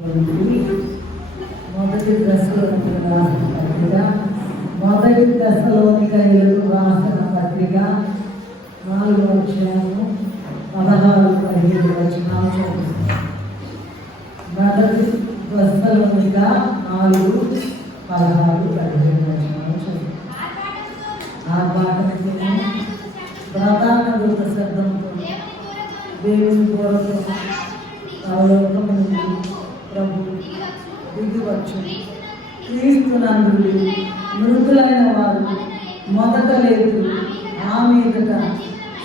మొదటి దశలోనికైలకు రాసిన పత్రిక 4వ అధ్యాయము 16-17 వచనాలు చదువుతాం. మొదటి దశలోనిక 4:16-17 వచనాలు చదువుతాం. ఆ పాఠము ప్రధాన దూత శబ్దంతో దేవుని కోరతో పరలోకము నుండి ప్రభు దిగివచ్చు. క్రీస్తునందు మృతులైన వారు మొదట లేదు, ఆ మీదట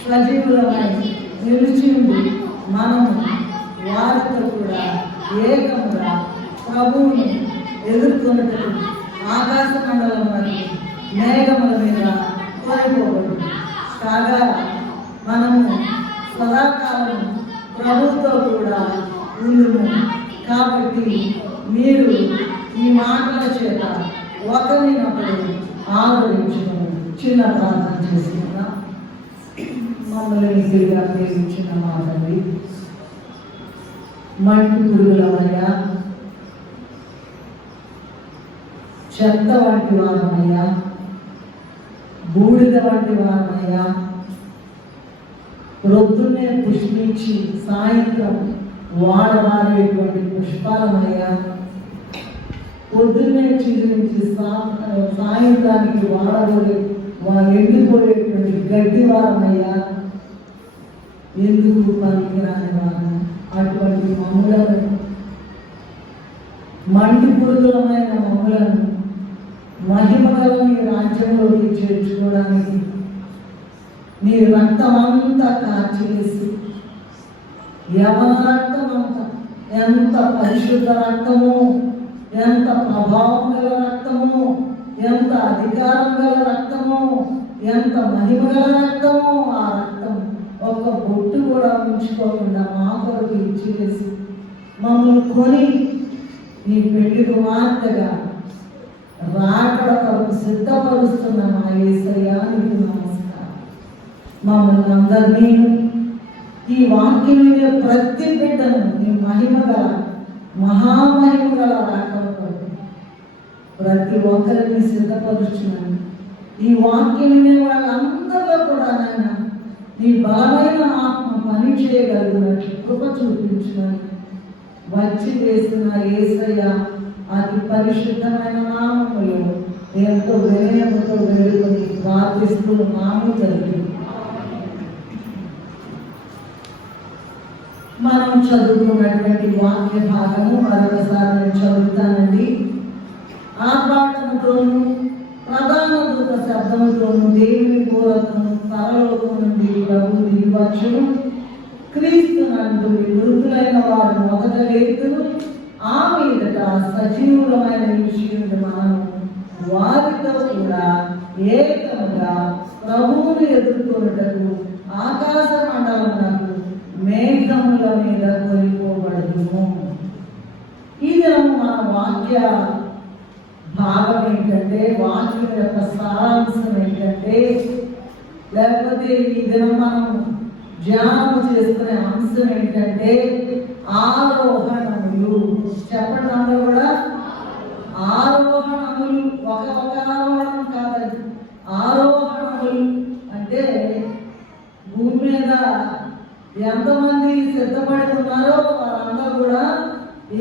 సజీవులమై నిలిచి మనము వారితో కూడా ఏకముగా ప్రభువును ఎదుర్కొన్నట్టు ఆకాశ మండలం మరియు మేఘముల మీద కోల్పోబడు. కాగా మనము సదాకాలం ప్రభుతో కూడా ఉండుము. కాబట్టి మీరు ఈ మాటల చేత ఒకరినొకరు ఆదరించడం. చిన్న ప్రార్థన చేసుకుందాం. మమ్మల్ని నిజంగా ప్రేమించిన మాటలు మట్టి పురుగులమయ్యా, చెత్త వంటి వారమయ్యా, బూడిద వంటి వారమయ్యా. ప్రొద్దున్నే పుష్పించి సాయంత్రం వాడవారేటువంటి పుష్పాలమయ్యా, పొద్దున్నే చిగురించి సాయంత్రానికి వాడబోయే ఎండిపోయేటువంటి గడ్డి వారమయ్యా. ఎందుకు పనికిరాని వారు అటువంటి మమ్ములను, మంటి పురుగులమైన మమ్ములను మహిమగల నీ రాజ్యంలోకి చేర్చుకోవడానికి నీ రక్తమంతా కార్చివేసి, యవన రక్తమంతా ఎంత పరిశుద్ధ రక్తము, ఎంత ప్రభావం గల రక్తము, ఎంత అధికారం గల రక్తము, ఎంత మహిమ గల రక్తము. ఆ రక్తం ఒక్క బొట్టు కూడా ఉంచుకోకుండా మా కొరకు ఇచ్చివేసి మమ్మల్ని కొని నీ పెళ్లి కుమార్తెగా రాకడ కొరకు సిద్ధపరుస్తున్న మా యేసయ్య నీకు నమస్కారం. మమ్మల్ని అందరినీ ఈ వాక్యం మీద ప్రతి బిడ్డను నీ మహిమ గల మహామహిమ గల రాకడ కొరకు ప్రతి ఒక్కరిని సిద్ధపరుస్తున్నాను. ఈ వాక్యం వినే వాళ్ళందరిలో కూడా నాయన నీ బలమైన ఆత్మ పని చేయగలిగినట్లు కృప చూపించున్నాను. వచ్చి చేసిన యేసయ్య అతి పరిశుద్ధమైన నామములో ఎంతో వినయముతో వేడుకొని ప్రార్థిస్తూ నామము జరిగింది. మనం చదువుకున్నటువంటి వాక్య భాగము మరొకసారి నేను చదువుతానండి. ఆర్భాటముతోనూ ప్రధాన దూత శబ్దముతోనూ దేవుని కోరతోనూ పరలోకం నుండి ప్రభు దిగివచ్చును. క్రీస్తునందు మృతులైన వారు మొదట లేతును, ఆ మీదట సజీవులమైన విషయంలో మనము వారితో కూడా ఏకముగా ప్రభువును ఎదుర్కొనుటకు ఆకాశ మండలమునకు మేఘముల మీద కొలిపోబడును. ఇది మన వాక్య భాగం ఏంటంటే, వాక్యం యొక్క సారాంశం ఏంటంటే, లేకపోతే ఈ దినం మనం ధ్యానం చేసుకునే అంశం ఏంటంటే ఆరోహణములు. చెప్పండి అందరూ కూడా ఆరోహణములు. ఒక ఆరోహణం కాదండి, ఆరోహణములు అంటే భూమి మీద ఎంతమంది సిద్ధపడుతున్నారో వారందరూ కూడా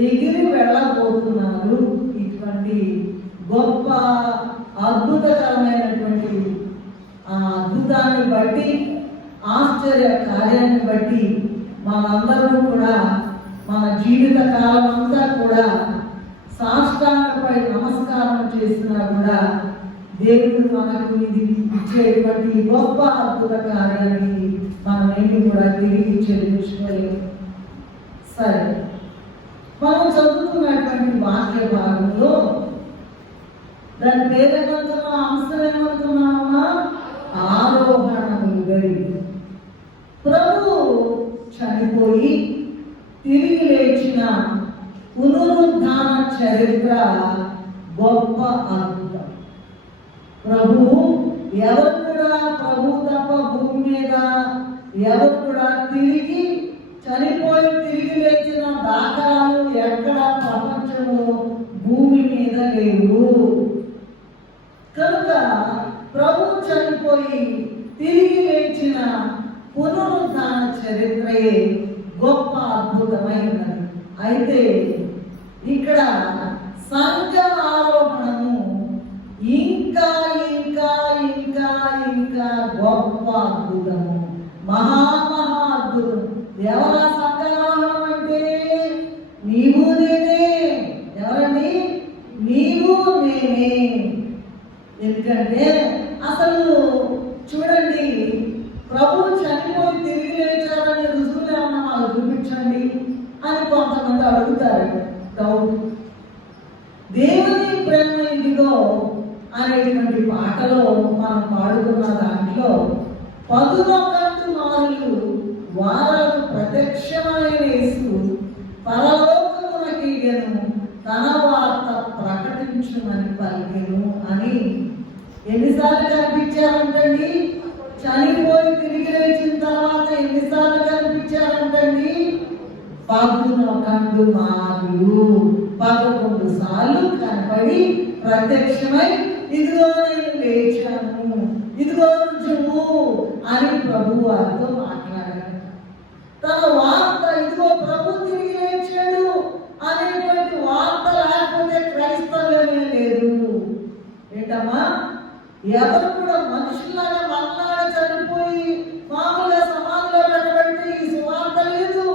ఎగిరి వెళ్ళబోతున్నారు. ఇటువంటి గొప్ప అద్భుతకరమైనటువంటి ఆ అద్భుతాన్ని బట్టి, ఆశ్చర్య కార్యాన్ని బట్టి మనందరూ కూడా మన జీవిత కాలం అంతా కూడా సాష్టాంగపై నమస్కారం చేసినా కూడా దేవుడు మనకు ఇది ఇచ్చేటువంటి గొప్ప అద్భుత కార్యానికి మనమేమి కూడా తిరిగి చెల్లించుకోలేము. సరే, మనం చదువుతున్నటువంటి వాక్య భాగంలో దాని పేరేమంటున్నా, అంశం ఏమంటున్నామా? ఆరోహణములు. ప్రభు చనిపోయి తిరిగి లేచిన పునరుద్ధాన చరిత్ర గొప్ప అద్భుతం. ప్రభు ఎవరు కూడా, ప్రభు తప్ప భూమి మీద ఎవరు కూడా తిరిగి చనిపోయి తిరిగి లేచిన దాఖలాలు ఎక్కడ లేవు. కనుక ప్రభు చనిపోయి తిరిగి లేచిన పునరుద్ధాన చరిత్రయే గొప్ప అద్భుతమైనది. అయితే ఇక్కడ సంఘ ఆరోహణము ఇంకా ఇంకా ఇంకా ఇంకా గొప్ప అద్భుతము, మహా అద్భుతం. ఎవరా సంఘారోహణం అంటే? నీవు నేనే. ఎవరండి? నీవు నేనే. ఎందుకంటే అసలు చూడండి, ప్రభు చనిపోయి తిరిగి లేచారని రుజువులు ఏమన్నా మాకు చూపించండి అని కొంతమంది అడుగుతారు. డౌట్. దేవుని ప్రేమ ఇదిగో అనేటువంటి పాటలో మనం పాడుకున్న దాంట్లో 11 మారులు వారాలు ప్రత్యక్షమైన యేసు పరలోకమునకెళ్ళెను, తన వార్త ప్రకటించుమని పలికెను అని ఎన్నిసార్లు కనిపించారంటండి? చనిపోయి తిరిగి లేచిన తర్వాత ఎన్నిసార్లు కనిపించారంటండి? 11 మారులు, 11 సార్లు కనపడి ప్రత్యక్షమై ఇదిగో నేను లేచాను, ఇదిగో రుజువు అని ప్రభు వారితో మాట్లాడారు. తన వార్త ఇదిగో ప్రభు తిరిగి లేచాడు అనేటువంటి వార్త లేకపోతే క్రైస్తవ్యమే లేదు. ఏంటమ్మా? ఎవరు కూడా మనుషులాగా మనలాగా చనిపోయి మామూలుగా సమాధిలో పెట్టబడితే ఈ సువార్త లేదు,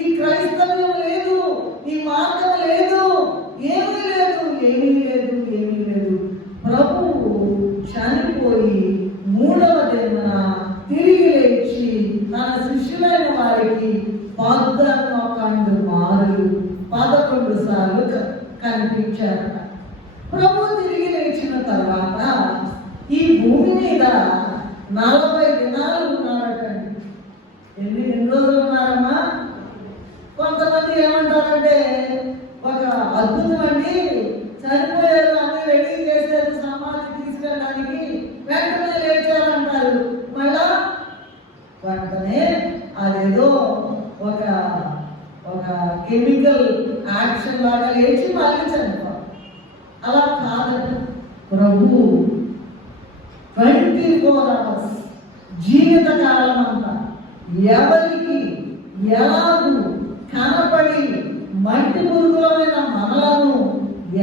ఈ క్రైస్తవ్యం లేదు, ఈ మార్గం లేదు, ఏమీ లేదు, ఏమీ లేదు, ఏమీ లేదు. ప్రభువు చనిపోయి 3వ దినాన తిరిగి లేచి తన శిష్యులైన వారికి 11 మారులు 11 సార్లు కనిపించారు. ప్రభు తిరిగి లేచిన తర్వాత ఈ భూమి మీద 40 దినాలు ఉన్నారటండి. ఎన్ని రోజులు ఉన్నారమ్మా? కొంతమంది ఏమంటారంటే ఒక అద్భుతం అండి, చనిపోయారు అన్ని రెడీ చేశారు సమాధి తీసుకెళ్ళడానికి, వెంటనే లేచారు అంటారు. మళ్ళా వెంటనే అదేదో ఒక ఒక కెమికల్ యాక్షన్ లాగా లేచి మళ్ళీ చనిపోవాలి. అలా కాదండి. ప్రభు 24 hours జీవిత కాలం అంతా ఎవరికి ఎలాగూ కనపడి మట్టి పురుగులమైన మనలను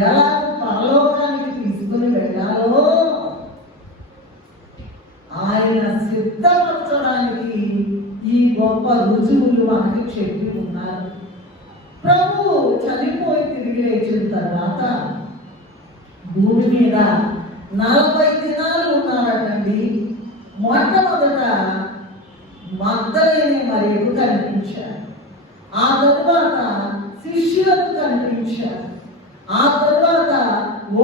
ఎలా పరలోకానికి తీసుకుని వెళ్ళాలో ఆయన సిద్ధపరచడానికి ఈ గొప్ప రుజువులు మనకి చెప్పి ఉన్నారు. ప్రభు చనిపోయి తిరిగి లేచిన తర్వాత భూమి మీద 40 దినాలు ఉన్నారటండి. మొట్టమొదట మగ్దలేనే మరియకు కనిపించారు, ఆ తరువాత శిష్యులకు కనిపించారు, ఆ తరువాత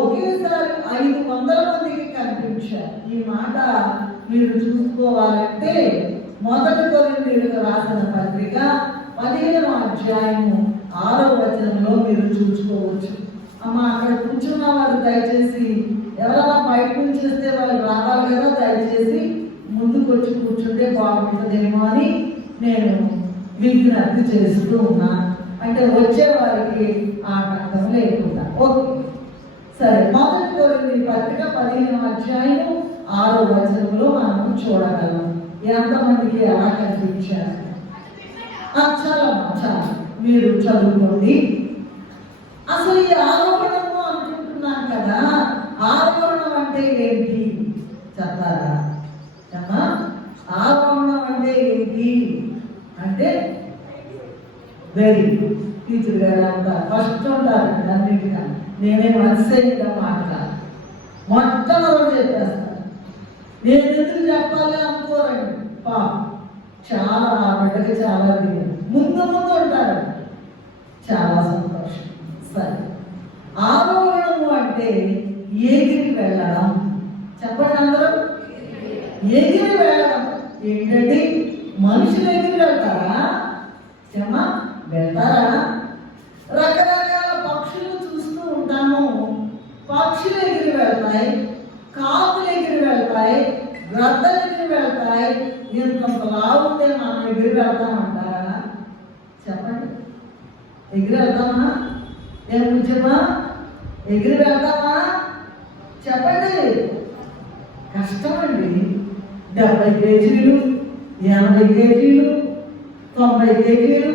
ఒకేసారి 500 మందికి కనిపించారు. ఈ మాట మీరు చూసుకోవాలంటే 1 కొరింథీయులకు రాసిన పత్రిక 15వ అధ్యాయము 6వ వచనంలో మీరు చూసుకోవచ్చు. అమ్మ, అక్కడ కూర్చున్న వారు దయచేసి ఎవరైనా బయట నుంచి వస్తే వాళ్ళు రావాలి కదా, దయచేసి ముందుకు వచ్చి కూర్చుంటే బాగుంటుందేమో అని నేను విజ్ఞప్తి చేస్తూ ఉన్నాను. అంటే వచ్చే వారికి ఆటంకం లేకుండా. ఓకే, సరే. 1 కొరింథీయుల పత్రిక 15వ అధ్యాయం 6వ వచనంలో మనం చూడగలం ఎంతమందికి ఎలా కనిపించారు. చాలా మీరు చదువుకోండి. అసలు ఈ ఆరోపణము అనుకుంటున్నాను కదా, ఆరోపణం అంటే ఏంటి చెప్తారా? ఆరోపణం అంటే ఏంటి అంటే వెరీ గుడ్. టీచర్ గారు అంతా ఫస్ట్ ఉంటారండి అన్నిటికన్నా. నేనే మనసేగా మాట్లాడాలి, మొట్టమొదటి చెప్పేస్తాను. నేను ఎందుకు చెప్పాలి అనుకోరండి. చాలా ఆ బిడ్డకి చాలా ముందు ఉంటారు. చాలా సంతోషం. సరే, ఆరోహణము అంటే ఎగిరి వెళ్ళడం. చెప్పండి అందరూ, ఎగిరి వెళ్ళడం. ఏంటండి? మనుషులు ఎగిరి వెళ్తారా? వెళ్తారా? రకరకాల పక్షులు చూస్తూ ఉంటాము. పక్షులు ఎగిరి వెళ్తాయి, కాకులు ఎగిరి వెళ్తాయి, గ్రద్దలు ఎగిరి వెళ్తాయి. ఇంత లావుంటే మనం ఎగిరి వెళ్తామంటారా? చెప్పండి, ఎగిరి వెళ్తామా? ఏం నిజమా? ఎగిరి వెళ్తామా? చెప్పండి. కష్టమండి. 70 కేజీలు, 80 కేజీలు, 90 కేజీలు,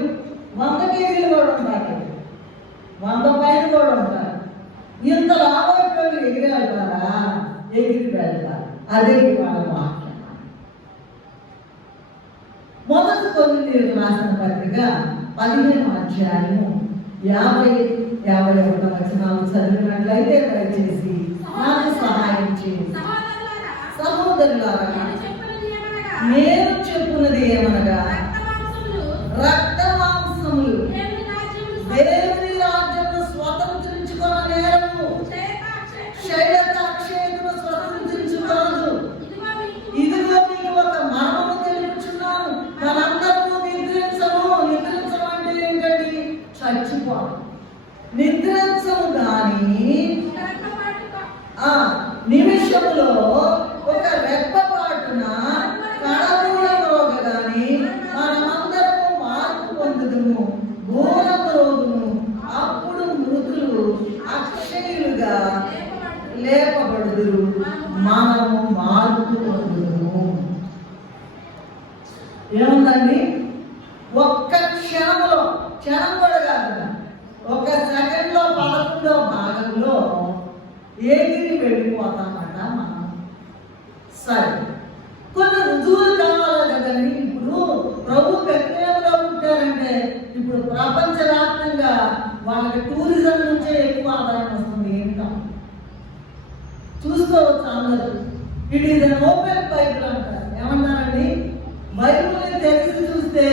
100 కేజీలు కూడా ఉంటారు, 100 పైన కూడా ఉంటారు. ఇంత లాభాలు ఎగిరి వెళ్తారా? ఎగిరి వెళ్తారు. అదే వాళ్ళ వాక్యం. మొదటి కొరింథీయులకు రాసిన పత్రిక 15వ అధ్యాయము 50-51 వచనాలు చదివినట్లయితే దయచేసి నాకు సహాయం చేయండి. సహోదరులారా, నేను చెప్పున్నది ఏమనగా, రక్త మాంసములు దేవుని రాజ్యమును స్వతంత్రించుకొన నేరము, శైలతాక్షేతును స్వతంత్రించుకోదు. ఇదిగో మీకు ఒక మర్మము తెలుపుచున్నాను, మనందరము నిద్రించము. నిద్రించడం అంటే ఏంటండి? చచ్చిపోవడం. నిద్రించము కానీ నిమిషములో ఒక రెప్పపాటున కడమూడమోగగాని మనమందరము మార్పు పొందుదుము, ఘోరము రోగుము. అప్పుడు మృతులు అక్షయులుగా లేపబడుదురు, మనము మార్పు పొందుదుము. ఏముందండి? ఒక్క క్షణంలో, క్షణం కూడా కాదు, ఒక సెకండ్లో 11వ భాగంలో ఎగిరి వెళ్ళిపోతామట మనం. సరే, కొన్ని రుజువులు కావాలి కదండి. ఇప్పుడు ప్రభు బెత్లెహేములో పుట్టారంటే ఇప్పుడు ప్రపంచవ్యాప్తంగా వాళ్ళకి టూరిజం నుంచే ఎక్కువ ఆదాయం వస్తుంది. ఏంటో చూసుకోవచ్చు అందరూ. It is an open Bible అంటారు. ఏమన్నారండి? బైబిల్ని తెలిసి చూస్తే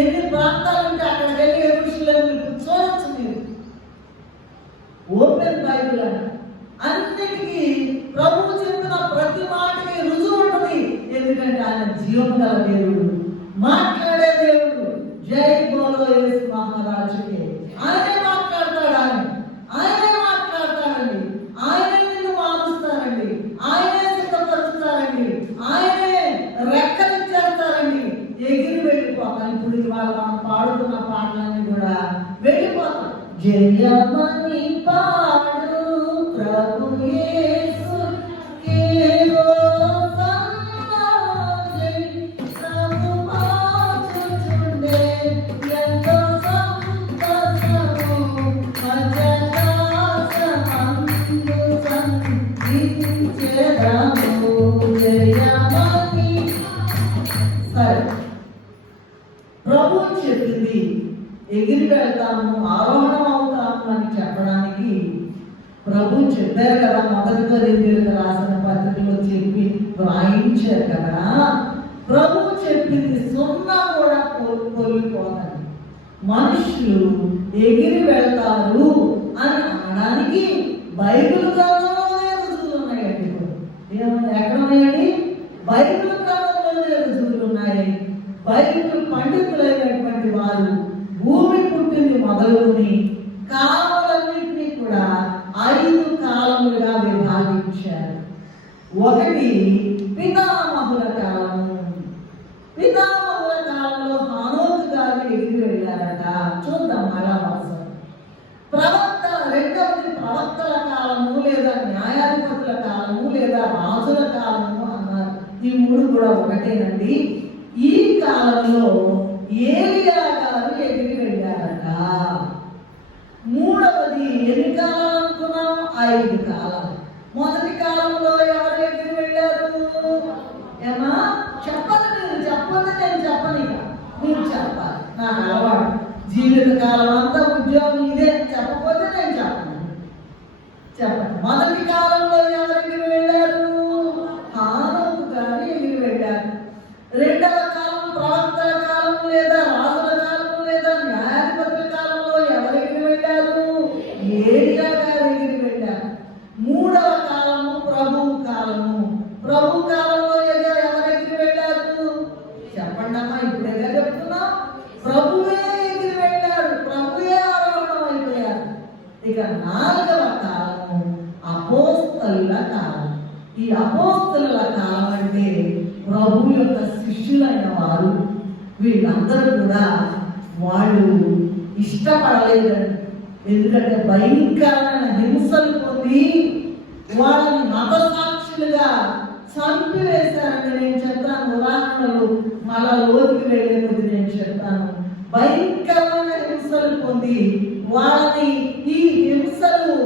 ఎన్ని ప్రాంతాలు ఉంటే అక్కడికి వెళ్ళి యెరూషలేముని చూడొచ్చు మీరు. ఓపెన్ బైబిల్ అంట. అన్నిటికీ ప్రభువు చెప్పిన ప్రతి మాటకి రుజువు ఉంటుంది. ఎందుకంటే ఆయన జీవం గల దేవుడు, మాట్లాడే దేవుడు. జై బోలో యేసు మహారాజుకి. ఆయనే మాట్లాడతాడు. ఆయనే మాట్లాడతాడండి. ఆయనే నిన్ను మారుస్తారండి. ఆయనే సిద్ధపరుస్తారండి. ఆయనే రెక్కలిచ్చేస్తారండి. ఎగిరి వెళ్ళిపోతాం. ఇప్పుడు ఇవాళ మనం పాడుతున్న పాటలన్నీ కూడా వెళ్ళిపోతాం. జయమని పాడు ప్రభు యేసు కేవో సన్నాజై ప్రభు మాచుచుండే ఎంతో సంతసము మజకాసమందు సంగీతము జయమని. సరే, ప్రభు చెప్పింది ఎగిరి వెళ్తాము, ఆరోహణం అవుతాము అని చెప్పడానికి ప్రభు చెప్పారు కదా. మొదటి కొరింథీయులకు రాసిన పత్రికలో చెప్పి వ్రాయించారు కదా. ప్రభు చెప్పింది సున్నా కూడా కోల్పోతారు. మనుషులు ఎగిరి వెళ్తారు అని అనడానికి బైబిల్ గ్రంథంలోనే రుజువులు ఉన్నాయండి. ఎక్కడ ఉన్నాయండి? బైబిల్ గ్రంథంలోనే రుజువులు ఉన్నాయి. బైబిల్ పండితులైనటువంటి వారు భూమి పుట్టింది మొదలుకొని కాలములన్నింటినీ కూడా 5 కాలములుగా విభాగించారు. ఒకటి పితామహుల కాలము. పితామహుల కాలంలో హానోకు గారు ఎగిరి వెళ్ళారట. చూద్దాం అలా వరుస. రెండవది ప్రవక్తల కాలము లేదా న్యాయాధిపతుల కాలము లేదా రాజుల కాలము అన్నారు. ఈ 3 కూడా ఒకటేనండి. ఈ కాలంలో ఏలియా గారు ఎగిరి వెళ్ళారట. మూడవది ఎన్ని కాలాలు అనుకున్నాం? 5 కాలాలు. మొదటి కాలంలో ఎవరు ఎగిరి వెళ్ళారు? ఏమా చెప్పండి. మీరు చెప్పండి, నేను చెప్పను. ఇక మీరు చెప్పాలి. నాకు అలవాటు. జీవిత కాలం అంతా ఉద్యోగం ఇదే. చెప్పకపోతే నేను చెప్పండి. మొదటి కాలంలో ఎవరు ఎగిరి వెళ్ళారు? హానోకు గారు ఎగిరి వెళ్ళారు. రెండవ కాలం ప్రవక్తల కాలం లేదా రాజుల కాలం లేదా న్యాయాధిపతుల కాలంలో ఎవరు ఎగిరి వెళ్ళారు? ఏలియా గారు ఎగిరి వెళ్ళారు. మూడవ కాలము ప్రభువు కాలము. ప్రభు కాలంలో ఎవరు ఎగిరి వెళ్ళారు? చెప్పండి అమ్మా. ఇప్పుడేగా చెప్తున్నా. ప్రభువే ఎగిరి వెళ్ళారు. ప్రభువే ఆరోహణం అయిపోయారు. ఇక 4వ కాలము అపోస్తలుల కాలం. ఈ అపోస్తలుల కాలం అంటే ప్రభు యొక్క శిష్యులైన వారు. వీళ్ళందరూ కూడా వాళ్ళు ఇష్టపడలేదండి. ఎందుకంటే భయంకరమైన హింసలు పొంది వాళ్ళని మత సాక్షులుగా చంపివేశారని నేను చెప్తాను. ఉదాహరణలు మళ్ళా లోతుకి వెళ్ళే కొద్ది నేను చెప్తాను. భయంకరమైన హింసలు పొంది వాళ్ళని ఈ హింసలు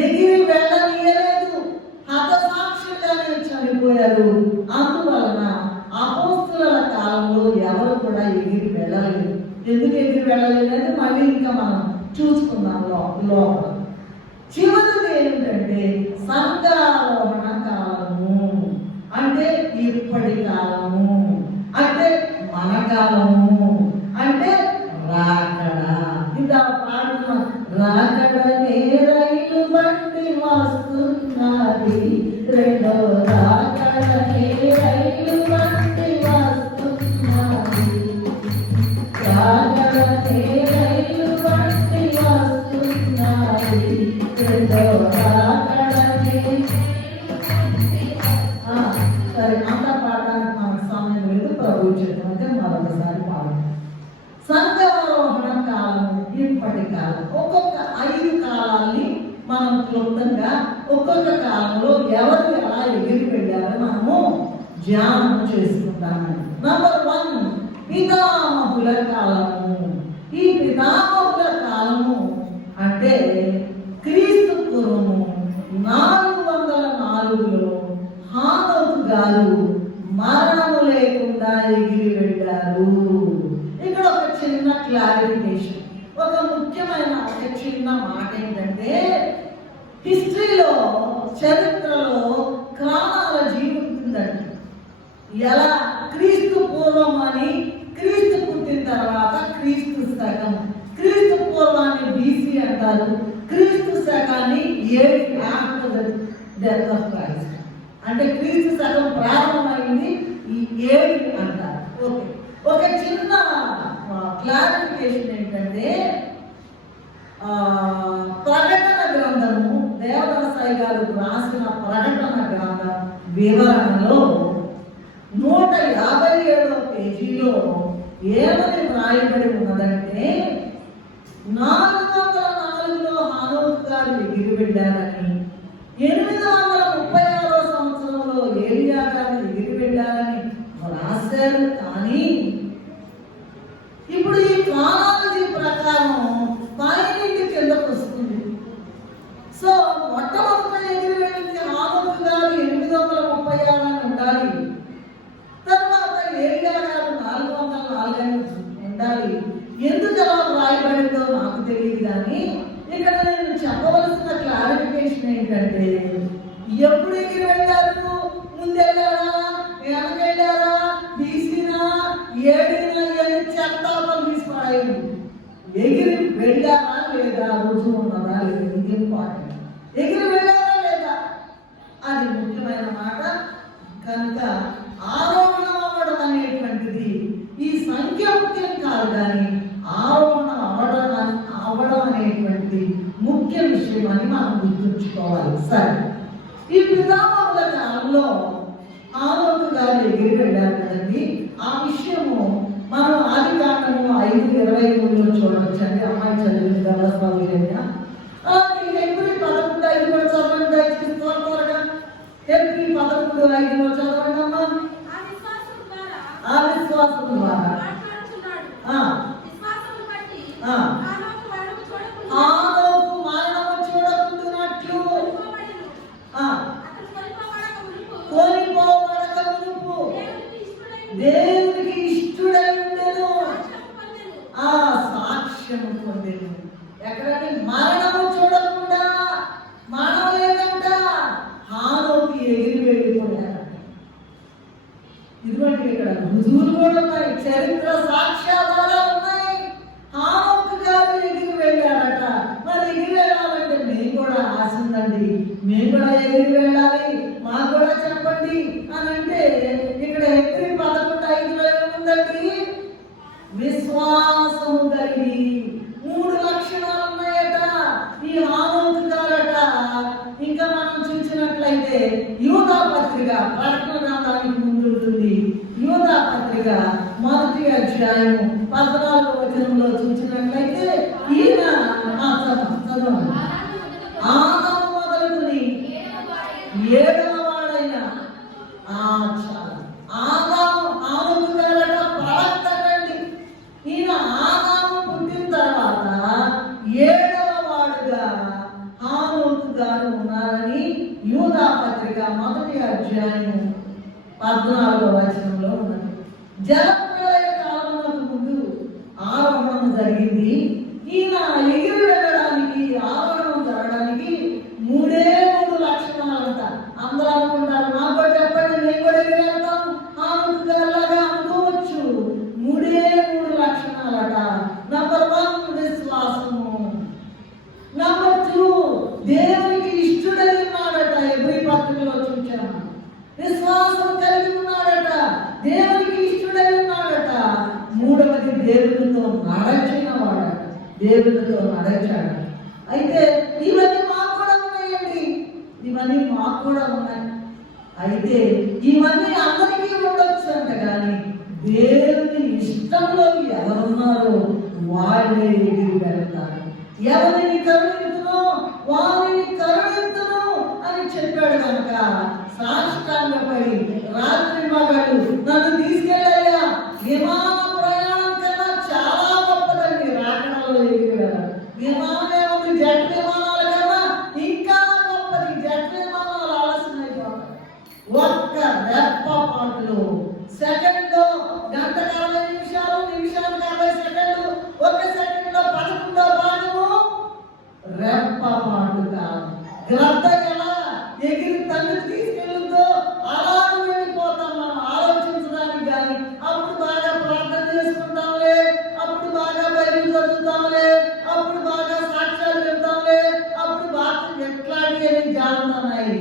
ఎగిరి వెళ్ళనీయలేదు, హతసాక్షులుగానే చనిపోయారు. అందువలన అపోస్తుల కాలంలో ఎవరు కూడా ఎగిరి వెళ్ళలేదు. ఎందుకు ఎగిరి వెళ్ళలేదని మళ్ళీ ఇంకా మనం చూసుకున్నాం లోపల. చివరిది ఏంటంటే సంఘారోహణ కాలము, అంటే ఇప్పటి కాలము, అంటే మన కాలము, అంటే రాకడ. ఇంకా పాడుతున్న రాకడనే రైలు బండి వస్తున్నది, రెండో రాకడనే రైలు బండి వస్తున్నది, రాకడనే రైలు బండి వస్తున్నది, రెండో రాకడనే. సరే, అంతా పాడడానికి మనకు సమయం లేదు, ప్రభు చెప్పినట్టే మరొకసారి పాడండి. సంఘారోహణ కాలము, ఇప్పటి కాలం. ఒక్కొక్క 5 కాలాల్ని మనం క్లుప్తంగా ఒక్కొక్క కాలంలో ఎవరు ఎలా ఎగిరి వెళ్ళారో మనము ధ్యానం చేసుకుంటామండి. నంబర్ 1 పితామహుల కాలము. ఈ పితామహుల కాలము అంటే క్రీస్తు పూర్వము 404లో హానోకు గారు మరణము లేకుండా ఎగిరి వెళ్ళారు. ఇక్కడ ఒక చిన్న క్లారిఫికేషన్, ఒక ముఖ్యమైన ఒక చిన్న మాట ఏంటంటే, హిస్టరీలో చరిత్రలో క్రానాలజీ ఉంటుందండి. ఎలా క్రీస్తు పూర్వం అని, క్రీస్తు పుట్టిన తర్వాత క్రీస్తు శకం, క్రీస్తు పూర్వాన్ని బీసీ అంటారు, క్రీస్తు శకాన్ని ఆఫ్టర్ డెత్ ఆఫ్ క్రైస్ట్, అంటే క్రీస్తు శకం ప్రారంభమైంది ఈ 7 అంటారు. ఓకే, ఒక చిన్న క్లారిఫికేషన్ ఏంటంటే, ప్రకటన గ్రంథము, దేవదాసాయి గారు రాసిన ప్రకటన గ్రంథం వివరణలో 157వ పేజీలో ఏమని వ్రాయబడి ఉన్నదంటే, 404లో హానోకు గారు ఎగిరి వెళ్ళారని, 836వ సంవత్సరంలో ఏలియా గారు ఎగిరి వెళ్ళారని రాశారు. కానీ ఇప్పుడు ఈ క్రానాలజీ ప్రకారం పైనుండి కిందకు వస్తుంది. సో మొట్టమొదట ఎగిరి వెళ్ళింది హానోకు గారు 836 అని ఉండాలి, తర్వాత ఏలియా గారు 404 అని ఉండాలి. ఎందుకు అలా రాయబడిందో నాకు తెలియదు. కానీ ఇక్కడ నేను చెప్పవలసిన క్లారిఫికేషన్ ఏంటంటే, ఎప్పుడు ఎగిరి వెళ్ళారు? ముందెళ్ళారా, వెనకెళ్ళారా, బీసీనా, ఏడినా, చెత్తాపలు తీసుకురాయండి. ఎగిరి వెళ్ళారా లేదా, రుజువు ఉన్నదా లేదా, ఇది ఇంపార్టెంట్. ఎగిరి వెళ్ళారా లేదా అది ముఖ్యమైన మాట. కనుక ఆరోహణ అవ్వడం అనేటువంటిది ఈ సంఖ్య ముఖ్యం కాదు, కానీ ఆరోహణ అవ్వడం అనేటువంటిది ముఖ్య విషయం అని మనం గుర్తుంచుకోవాలి. సరే, ఈ పితామహుల కాలంలో హానోకు గారు ఎగిరి వెళ్ళారు కదండి. ఆ విషయము మనం ఆదికాండము 5:23లో చూడవచ్చండి. అమ్మాయి చదివింది కదా సౌజన్య. ఎప్పుడు 11:5 కూడా చదవండి దయచేసి, త్వరగా. ఎప్పుడు 11:5లో చదవండి అమ్మా. ఆ విశ్వాసం ద్వారా హానోకు మరణము చూడకుండానట్లు కోల్పోబడక మునుపు దేవునికి ఇష్టుడై ఉండెను, ఆ సాక్ష్యము పొందెను. ఎక్కడని మరణము చూడకుండా, మరణం లేదంట, హానోకు ఎగిరి వెళ్ళిపోయాడు. ఇటువంటి ఇక్కడ రుజువులు కూడా ఉన్నాయి, చరిత్ర సాక్ష్యాధారాలు ఉన్నాయి. హానోకు గారు ఎగిరి వెళ్ళారట. మరి ఎగిరి వెళ్ళాలంటే మేము కూడా ఆశ ఉందండి, మేము కూడా ఎగిరి వెళ్ళాలి, మాకు కూడా చెప్పండి అని అంటే, ఇక్కడ ఎగిరి 11:5లో ఏముందండి? విశ్వాసము కలిగి 3 లక్షణాలు ఉన్నాయట ఈ హానోకు గారట. ఇంకా మనం చూసినట్లయితే యూదా పత్రిక, ప్రకటన గ్రంథానికి ముందు ఉంటుంది, యూదా పత్రిక 1వ అధ్యాయము 14వ వచనంలో చూసినట్లయితే ఈయన చాలా ఆదాము గారట ప్రవక్తకండి. ఈయన ఆదాము పుట్టిన తర్వాత 7వ వాడుగా హానోకు గారు ఉన్నారని యూదా పత్రిక 1వ అధ్యాయం 14వ వచనంలో ఉన్నది. జలప్రళయ కాలమునకు ముందు ఆరోహణం జరిగింది. ఈయన ఎగిరి వెళ్ళడానికి ఆరోహణం జరగడానికి 3 లక్షణాలంట. అందరూ అనుకుంటారు, మాకు కూడా చెప్పండి, మేము కూడా ఎగిరేస్తాం ఆనుకులాగా అనుకోవచ్చు. 3 లక్షణాలట. నంబర్ 1 విశ్వాసము. నంబర్ 2 దేవునికి ఇష్టడై ఉన్నాడట. ఎబ్రీ పత్రికలో చూచాము. విశ్వాసం కలిగి ఉన్నాడట, దేవునికి ఇష్టడై ఉన్నాడట. 3వది దేవునితో నడచిన వాడట. దేవునితో నడచాడు. అయితే ఇవన్నీ మాకు కూడా ఉన్నాయండి. ఇవన్నీ మాకు కూడా ఉన్నాయి. అయితే ఇవన్నీ అందరికీ ఉండొచ్చు అంట. కానీ దేవుని ఇష్టంలో ఎవరున్నారో వాళ్ళే ఎగిరి వెళ్తారు. ఎవరిని కరుణించును వారిని కరుణించును అని చెప్పాడు కనుక సాష్టాంగపడి రాత్రి మగడు నన్ను తీసుకెళ్ళాయా. విమాన ప్రయాణం కన్నా చాలా గొప్పదండి రాకడలో ఎగిరి వెళ్ళారు. విమానమే ఉంది, జెట్ విమానాల కన్నా ఇంకా గొప్పది. జెట్ విమానాలు ఆలస్యం అయిపోతాయి. ఒక్క రెప్ప పాటులో సెకండ్లో గంట 40 నిమిషాలు, నిమిషానికి 60 సెకండ్లు, 1 సెకండ్లో 11వ భాగము రెప్ప పాటు కాదు. గ్రద్ద ఎలా ఎగిరి తల్లి తీసుకెళ్ళుందో అలాగే వెళ్ళిపోతాం మనం ఆలోచించడానికి. కానీ అప్పుడు బాగా ప్రార్థన చేసుకుంటాంలే, అప్పుడు బాగా బైబిల్ చదువుతాంలే, అప్పుడు బాగా సాక్ష్యాలు చెప్తాంలే, అప్పుడు బాగా ఎట్లాంటి అని జారుతున్నాయి.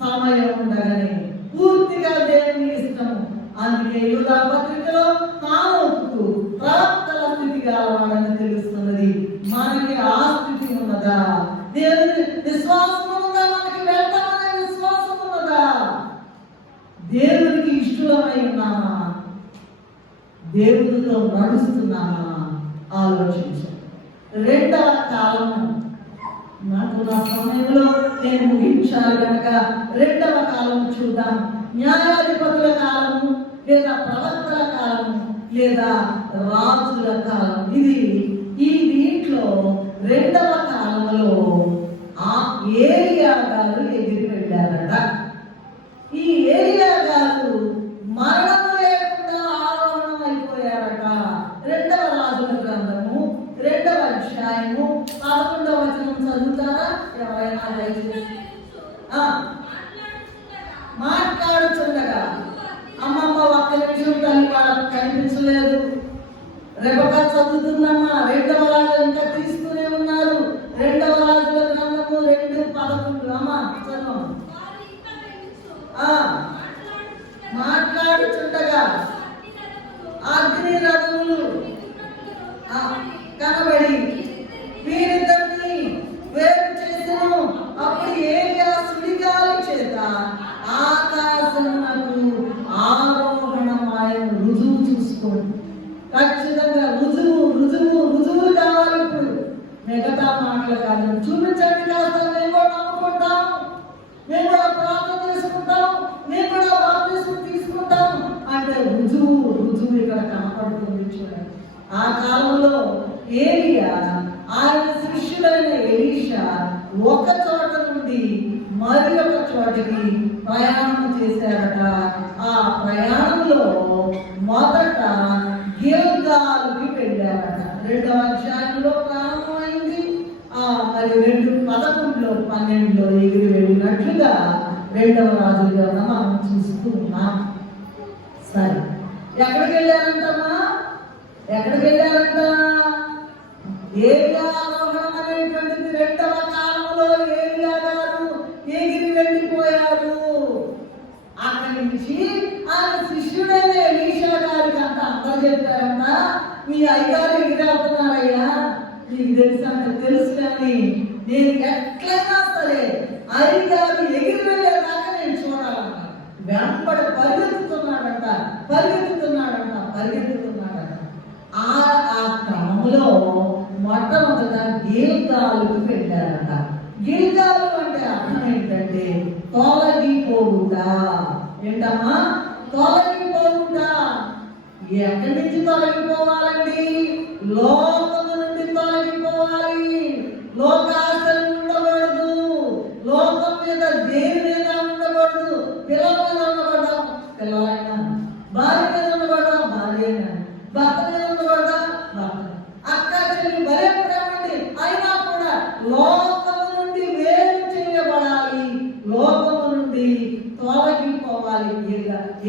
సమయం ఉండగానే పూర్తిగా దేవుని ఇష్టము. అందుకే యూదా పత్రికలో హానోకు ప్రవక్తల స్థితి గలవాడని తెలుస్తున్నది. మనకి ఆ స్థితి ఉన్నదా? దేవుని విశ్వాసం ఉన్నదా? మనకి వెళ్తామనే విశ్వాసం ఉన్నదా? దేవునికి ఇష్టమై ఉన్నామా? దేవునితో నడుస్తున్నామా? ఆలోచించాలి. 2వ కాలము. నాకు నా సమయంలో నేను ముగించాలి కనుక 2వ కాలం చూద్దాం. న్యాయాధిపతుల కాలము, లేదా ప్రవక్తల కాలము, లేదా రాజుల కాలం. ఈ దీంట్లో 2వ కాలంలో ఏలియా గారు ఎగిరి వెళ్ళారట. ఈ ఏలియా గారు మరణం లేకుండా ఆరోహణం అయిపోయారట. 2వ రాజుల గ్రంథము 2వ అధ్యాయము 11వ వచనం చదువుతారా ఎవరైనా? మాట్లాడుచుండగా అమ్మమ్మ ఒక్క నిమిషం తల్లి వాళ్ళకి కనిపించలేదు. రెబెకా చదువుతుందమ్మా. 2వ రాజు ఇంకా తీస్తూనే ఉన్నారు. 2వ రాజుల గ్రంథము 2:11. అమ్మా చదువు. మాట్లాడుచుండగా అగ్ని రథములు కనబడి వీరిద్దరిని వేరు చేసెను. అప్పుడు ఏలియా సుడిగాలి చేత ఆకాశమునకు ఆరోహణమాయను. రుజువు చూసుకోండి. ఖచ్చితంగా రుజువులు కావాలి. ఇప్పుడు మిగతా మాటలు కాదు. చూపించండి కాస్త. మేము కూడా నమ్ముకుంటాం, మేము కూడా ప్రార్థన చేసుకుంటాం, మేము కూడా బాప్తిస్మం తీసుకుంటాం అంటే రుజువు ఇక్కడ కనపడుతుంది. చూడండి. ఆ కాలంలో ఏలియా ఆయన శిష్యులైన ఎలీషా ఒక చోట నుండి మరి ఒక చోటికి ప్రయాణం చేశారట. ఆ ప్రయాణంలో మొదట గిల్గాలుకి వెళ్ళారట. 2వ అధ్యాయంలో ప్రారంభమైంది. మరి 2:11, 12 ఎగిరి వెళ్ళినట్లుగా 2వ రాజులుగా మనం చూస్తూ ఉన్నాం. సరే, ఎక్కడికి వెళ్ళారంటమ్మా? ఎక్కడికి వెళ్ళారంట? ఏలియా ఆరోహణం అనేటువంటిది 2వ కాలంలో ఏలియా గారు ఎగిరి వెళ్ళిపోయారు. అక్కడి నుంచి ఆయన శిష్యుడైన ఎలీషా గారికి అందరూ చెప్పారంట, మీ అయ్యగారు ఎగిరెళ్తున్నారయ్యా, నీకు తెలుసు కానీ నేను ఎట్లయినా సరే అయ్యగారు ఎగిరి వెళ్ళేదాకా నేను చూడాలన్నా. వెంబడి పరిగెత్తుతున్నాడంట. ఆ క్రమంలో మొట్టమొదట గిల్గాలుకు వెళ్ళారట. గిల్గాలు అంటే అర్థం ఏంటంటే తొలగిపోవుట. ఏంటమ్మా? తొలగిపోవుట. ఎక్కడి నుంచి తొలగిపోవాలండి? లోకము నుండి తొలగిపోవాలి. లోకాశలు ఉండకూడదు. లోకం మీద దేని మీద ఉండకూడదు. పిల్లల మీద ఉండకూడదు, పిల్లలైనా. భార్య మీద ఉండకూడదు, భార్య అయినా. భర్త మీద ఉండకూడదు, భర్త. అక్క చెల్లి భలే ప్రేమండి, అయినా కూడా లోకము నుండి వేరు చేయబడాలి. లోకము నుండి తొలగిపోవాలి.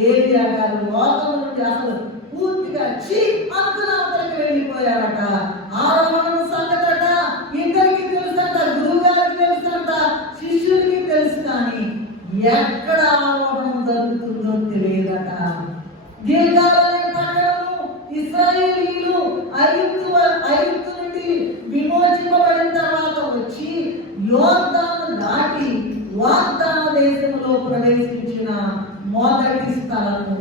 ఏలియా గారు లోకము నుండి అసలు పూర్తిగా అనుకున్నతలకు వెళ్ళిపోయారట. ఆరోహణ సంగతట ఇద్దరికి తెలుసంట, గురువు గారికి తెలుసంట, శిష్యుడికి తెలుసు. కానీ ఎక్కడ ఆరోహణం జరుగుతుందో తెలియదట. గిల్గాలనే పట్టణము ఇశ్రాయేలీయులు ఐగుప్తు నుండి విమోచింపబడిన తర్వాత వచ్చి యోర్దాను దాటి వాగ్దాన దేశంలో ప్రవేశించిన మొదటి స్థలము.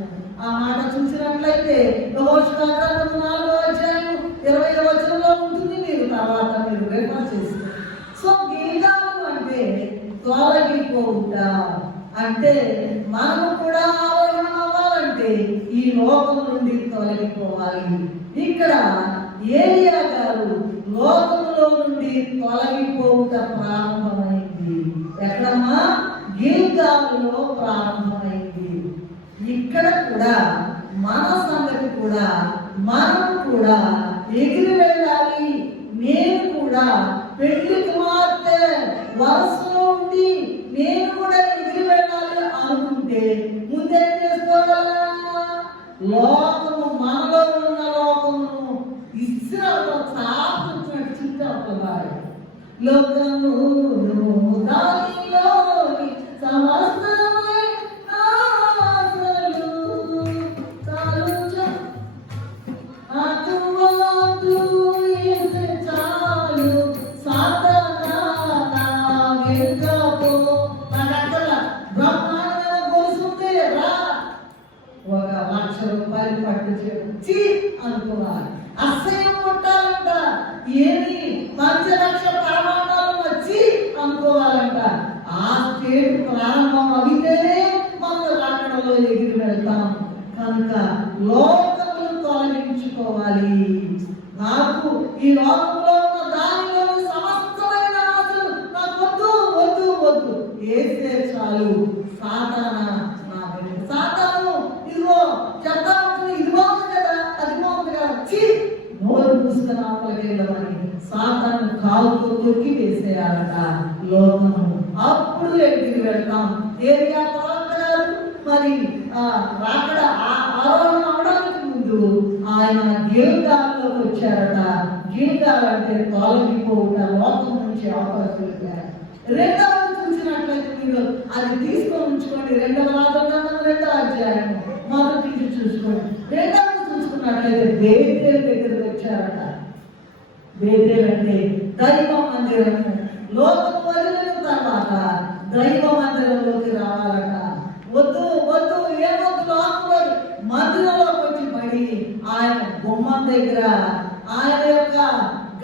ఆ మాట చూసినట్లయితే యెహోషువ గ్రంథము 4వ అధ్యాయం 20వ వచనంలో ఉంటుంది. మీరు తర్వాత మీరు రిఫర్ చేస్తారు. సో గిల్గాలు అంటే తొలగిపోవుట. అంటే మనము కూడా ఆరోహణ అవ్వాలంటే ఈ లోకం నుండి తొలగిపోవాలి. ఇక్కడ ఏలియా గారు లోకములో నుండి తొలగిపోవుట ప్రారంభమైంది. ఎక్కడమ్మా? గిల్గాలులో ప్రారంభమైంది. ఇక్కడ కూడా మన సంగతి కూడా మనం కూడా ఎగిరి వెళ్ళాలి. నేను కూడా పెళ్లి కుమార్తె వరుసలో ఉండి నేను కూడా ఎగిరి వెళ్ళాలి అనుకుంటే ముందేం చేసుకోవాలా? లోకము, మనలో ఉన్న లోకమును ఇస్రాయలు చాపుతున్నట్టు చుట్టాలి. లోకము దానిలోని సమస్తమై ఆశలు చాలుచ అతువాతు ఏసే చాలు సాతానా నా వెనుకపో. నాకక్కడ బ్రహ్మాండమైన గొలుసుంది రా, ఒక 1,00,000 రూపాయలు పట్టు చేసి అనుకోవాలి. అసహ్యం కొట్టాలంట. ఏమి పంచలక్ష పరమాణాలు వచ్చి అనుకోవాలంట. ఆ స్టేట్ ప్రారంభం అవితేనే మనం రాకడలో ఎగిరి వెళ్తాం. కనుక లోకములు తొలగించుకోవాలి. నాకు ఈ లోకంలో ఉన్న దానిలోని సమస్తమైన ఆశలు నాకు వద్దు వద్దు వద్దు. ఏసే చాలు. సాతానా నా వెనుక. సాతాను ఇదిగో చెప్తా ఉంటుంది, ఇది బాగుంది కదా, అది బాగుంది కదా, నోరు పూసుకుని ఆపలకి వెళ్ళమని సాతాను కాలుతో తొక్కి వేసేయాలట లోకము. అప్పుడు ఎగిరి వెళ్తాం. ఏరియా ప్రవక్తగారు మరి రాకడ ఆరోహణ అవడానికి ముందు ఆయన గిల్గాలులోకి వచ్చారట. గిల్గాలు అంటే తొలగిపోవుట, లోకం నుంచి అవకాశం. రెండవది చూసినట్లయితే మీరు అది తీసుకొని ఉంచుకోండి. 2వ రాజగ్రంథం 2వ అధ్యాయం మొదటి నుంచి చూసుకోండి. రెండవది చూసుకున్నట్లయితే బేతేలు దగ్గరికి వచ్చారట. బేతేలు అంటే దైవ మందిరము. లోకం వదిలిన తర్వాత దైవ మందిరంలోకి రావాలట. వద్దు వద్దు, ఏమొద్దు, లోకంలో మందిరంలోకి వచ్చి పడి ఆయన గుమ్మం దగ్గర, ఆయన యొక్క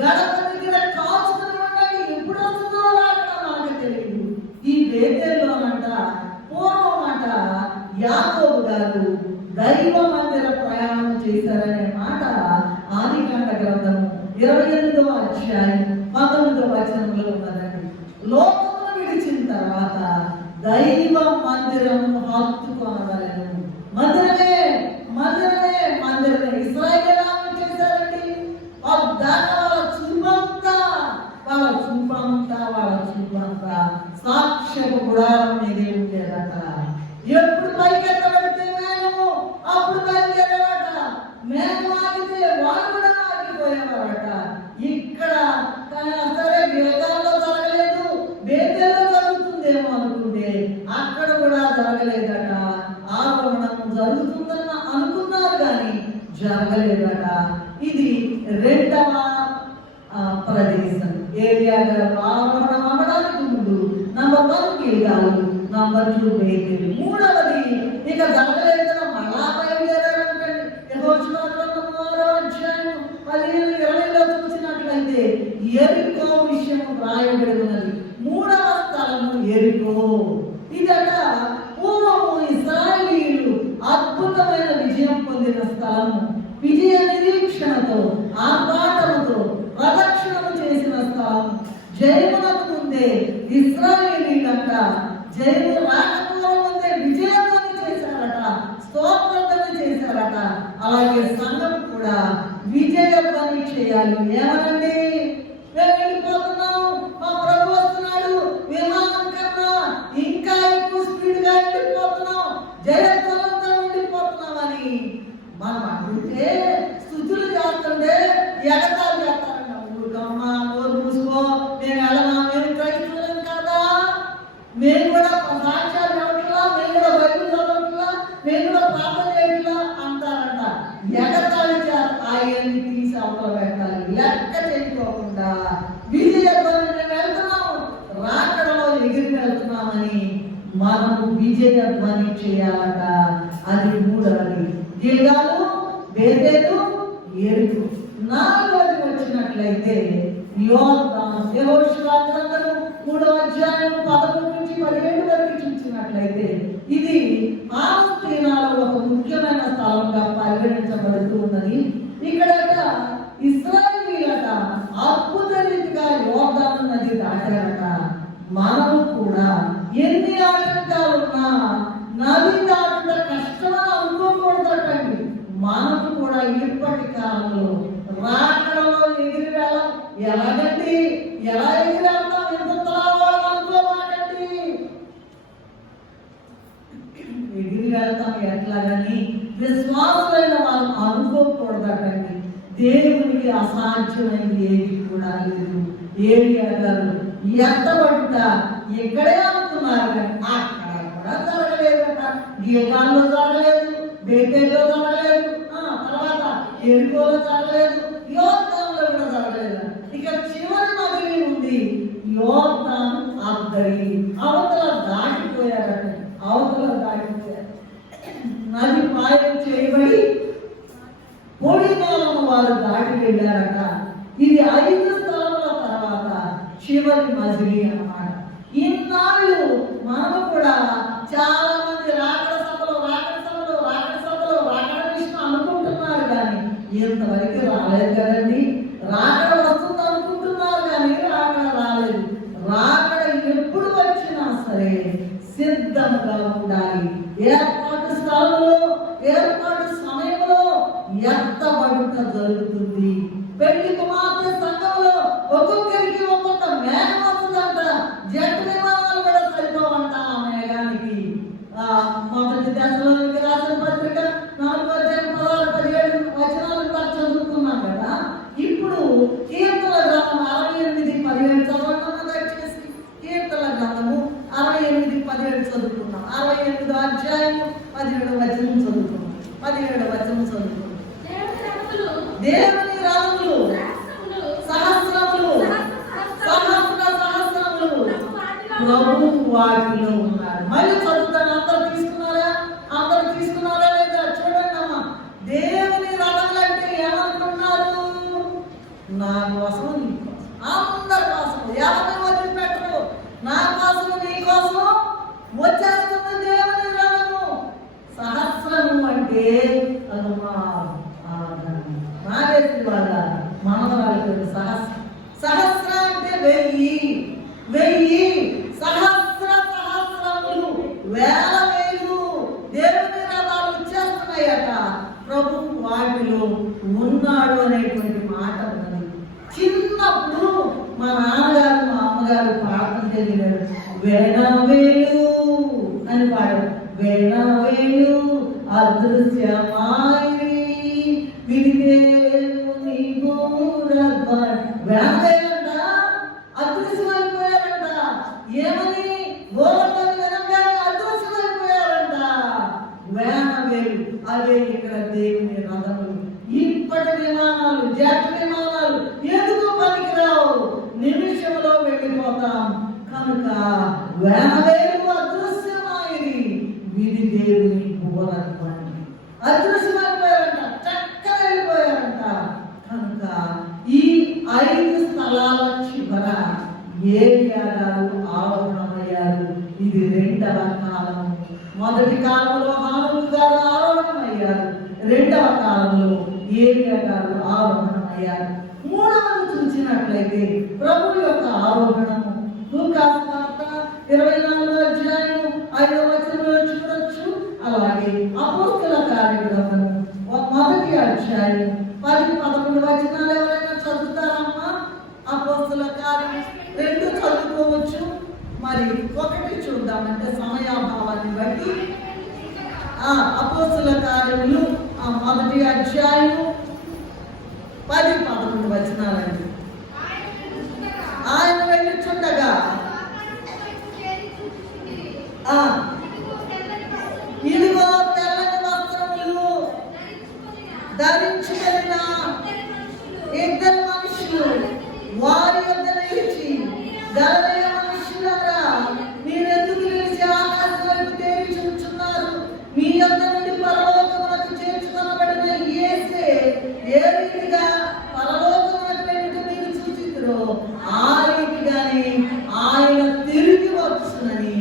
గడప దగ్గర కాచుకుని ఉండండి. ఎప్పుడు వస్తుందో రాక మనకు తెలియదు. ఈ బేతేల్లోనంట పూర్వం అంట యాకోబు గారు దైవ మందిర ప్రయాణం చేశారనే మాట ఆదికాండ గ్రంథము 28వ అధ్యాయం 19వ వచనంలో ఉన్నదండి. లోకమును విడిచిన తర్వాత దైవ మందిరము హత్తుకొనవలెను. మందిరమే మందిరమే మందిరమే. ఇశ్రాయేలు ఏం చేశారండి? వాళ్ళ చూపంతా సాక్ష్యపు గుడారం మీదే ఉండేదట. ఎప్పుడు పైకెత్తబడితే మేము అప్పుడు బయలుదేరేవాట. మేము ఆగితే వాళ్ళు కూడా ఆగిపోయేవారట. ఇక్కడ సరే గిల్గాల్లో జరగలేదు, బేతేల్లో జరుగుతుందేమో అనుకుంటే అక్కడ కూడా జరగలేదట. ఆరోహణం జరుగుతుందని అనుకున్నారు కానీ జరగలేదట. ఇది 2వ ప్రదేశం. ఏలియా గారు ఆరోహణం అవ్వడానికి ముందు నంబర్ 1 గిల్గాలు, నంబర్ 2 బేతేలు. మూడవది ఇక జరగలేదు కదా, మళ్ళా బయలుదేరారంటే యెహోషువ గ్రంథం 6వ అధ్యాయం 15-20లో చూసినట్లయితే ఎరికో విషయం రాయబడి ఉన్నది. స్థలము, విజయ నిరీక్షణతో ఆర్భాటముతో ప్రదక్షిణము చేసిన స్థలం, జయమునకు ముందే ఇశ్రాయేలీయులంట జయము రాకపోవడం ముందే విజయధ్వని చేశారట, స్తోత్రధ్వని చేశారట. అలాగే సంఘం కూడా విజయధ్వని చేయాలి. ఏమనండి, మేము వెళ్ళిపోతున్నాం, మా ప్రభు వస్తున్నాడు, విమానం కన్నా ఇంకా ఎక్కువ స్పీడ్ గా వెళ్ళిపోతున్నాం, జయధ్వనంతో వెళ్ళిపోతున్నామని మనం అంటుంటే స్తుతులు చేస్తుంటే ఎగతాలు చేస్తారంట. ఊరుకమ్మా, నోరు మూసుకో, మేము వెళ్ళమా, మేము క్రైస్తవులం కదా, మేము కూడా సాక్ష్యాలు ఇవ్వట్లా, మేము కూడా బైబిల్ చదవట్లా, మేము కూడా ప్రార్థన చేయట్లా అంటారంట. ఎగతాళి ఆయన్ని తీసి అవతల పెట్టాలి. లెక్క చేయకోకుండా విజయధ్వని మేము వెళ్తున్నాం, రాకడలో ఎగిరి వెళ్తున్నామని మనము విజయధ్వని చేయాలట. అది మూడవది. గిల్గాలు, బేతేలు, ఎరుకు. నాలుగవది వచ్చినట్లయితే యోర్దాను. యెహోషువ గ్రంథము 3వ అధ్యాయం 11 నుంచి 17 వరకు చూసినట్లయితే ఇది పాలస్తీనాలో ఒక ముఖ్యమైన స్థలంగా పరిగణించబడుతూ ఉన్నది. ఇక్కడ ఇశ్రాయేలీయులట అద్భుత రీతిగా యోర్దాను నది దాటారట. మనము కూడా ఎన్ని ఆటంకాలున్నా నది దాటుట కష్టమని అనుకోకూడదటండి. మనకు కూడా ఇప్పటి కాలంలో రాకడలో ఎగిరి వెళ్ళం. ఎలాగండి, ఎలా ఎగిరి వెళ్తాం, ఎంత అనుకోమాకండి. ఎగిరి వెళ్తాం ఎట్లాగని విశ్వాసులైన వాళ్ళు అనుకోకూడదటండి. దేవునికి అసాధ్యమైనది ఏది కూడా లేదు. ఏలియా గారు ఎత్తబడుట ఎక్కడే అనుకున్నారు కానీ అక్కడ కూడా జరగలేదట. గిల్గాల్లో జరగలేదు, బేతేల్లో జరగలేదు, తర్వాత ఎరుకోలో జరగలేదు, యోర్దానులో కూడా జరగలేదు. ఇక చివరి నది ఉంది, యోర్దాను అద్దరి. అవతల దాటిపోయారట, అవతల దాటిపోయారు. నది పాయం చేయబడి పొడిగాలను వారు దాటి వెళ్ళారట. ఇది 5 స్థలముల తర్వాత చివరి మజిలీ అన్నమాట. ఇన్నాళ్ళు మనము కూడా చాలా మంది రాకడ సభలో అనుకుంటున్నారు కానీ ఇంతవరకు రాలేదు కదండి. రాకడ వస్తుంది అనుకుంటున్నారు కానీ రాకడ రాలేదు. రాకడ ఎప్పుడు వచ్చినా సరే సిద్ధంగా ఉండాలి. ఏర్పాటు స్థలంలో, ఏర్పాటు సమయంలో ఎత్తబడుట జరుగుతుంది. పెళ్లి కుమార్తె సంఘంలో ఒక్కొక్కరికి ఒక్కొక్క మేఘం వస్తుందంట. జెట్ విమానాలు కూడా సరిపోవంట ఆ మేఘానికి. మొదటి దశలోనికి రాసిన పత్రిక 4వ అధ్యాయం 16-17 వచనాలు చదువుకున్నాం కదా. ఇప్పుడు కీర్తన గ్రంథం 68-17 చదవడం దయచేసి. కీర్తన గ్రంథము 68-17 చదువుకున్నాం. 68వ అధ్యాయం 17వ వచనం చదువుకున్నాం. 17వ వచనం చదువుకున్నాం. దేవుని రాజులు సహస్రములు ప్రభు వాటిలో ఉన్నారు. మళ్ళీ చదువుతాను. అందరు తీసుకున్నారా లేదా చూడండి అమ్మా. దేవుని రథములు అంటే ఏమనుకున్నారు? నా కోసం, నీ కోసం, అందరి కోసం, ఎవరిని వదిలిపెట్టరు. నా కోసం, నీ కోసం వచ్చేస్తున్న దేవుని రథము. సహస్రము అంటే అది నాగేశ్వరి వాళ్ళ మనవరాలు. సహస్ర అంటే 1000 సహస్రములు, 1000 దేవుని రథాలు వచ్చేస్తున్నాయట. ప్రభు వాటిలో ఉన్నాడు అనేటువంటి మాట ఉన్నది. చిన్నప్పుడు మా నాన్నగారు, మా అమ్మగారు ప్రార్థన జరిగారు. వేణవేలు అని పాడారు. వేణవేలు అదృశ్యమాయి వేణవేలంట అదృశ్యమైపోయారంట. ఏమని? గోవర్ధన వినంగానే అదృశ్యమైపోయారంట. వేణవేలు అవే ఇక్కడ దేవుని రథములు. ఇప్పటి విమానాలు, జెట్ విమానాలు ఎందుకు పనికిరావు, నిమిషంలో వెళ్ళిపోతాం కనుక వేణవేలు అదృశ్యమాయి విధి దేవుని భువనత్వాన్ని అదృశ్యమైపోయారంట, చక్కగా వెళ్ళిపోయారంట. కనుక ఈ 5 స్థలాల చివర ఏలియా గారు ఆరోహణమయ్యారు. ఇది 2వ కాలం. మొదటి కాలంలో హానూకు గారు ఆరోహణమయ్యారు. రెండవ కాలంలో ఏలియా గారు ఆరోహణమయ్యారు. మూడవది చూసినట్లయితే ప్రభు యొక్క ఆరోహణము లూకాసు వార్త 24వ అధ్యాయం 5వ వచనంలో చూడొచ్చు. అలాగే అపోస్తల కార్యగ్రంథము 1వ అధ్యాయం 10-11 వచనాలు ఎవరైనా చదువుతారమ్మా? అపోస్తల కార్యం 2 చదువుకోవచ్చు, మరి 1 చూద్దామంటే సమయాభావాన్ని బట్టి. అపోస్తల కార్యములు 1వ అధ్యాయం 10-11 వచనాలండి. ఆయన వెళ్ళుచుండగా ఇదిగో తెల్లని వస్త్రములు ధరించుకెళ్ళిన 2 మనుషులు వారి యొద్ద నిలిచి, గలిలయ మనుషులారా, మీరెందుకు నిలిచి ఆకాశం వైపు తేరి చూచున్నారు? మీ యొద్ద నుండి పరలోకమునకు చేర్చుకొనబడిన యేసే ఏ రీతిగా పరలోకమునకు వెళ్ళుట మీరు చూచితిరో, ఆ రీతిగానే ఆయన తిరిగి వచ్చునని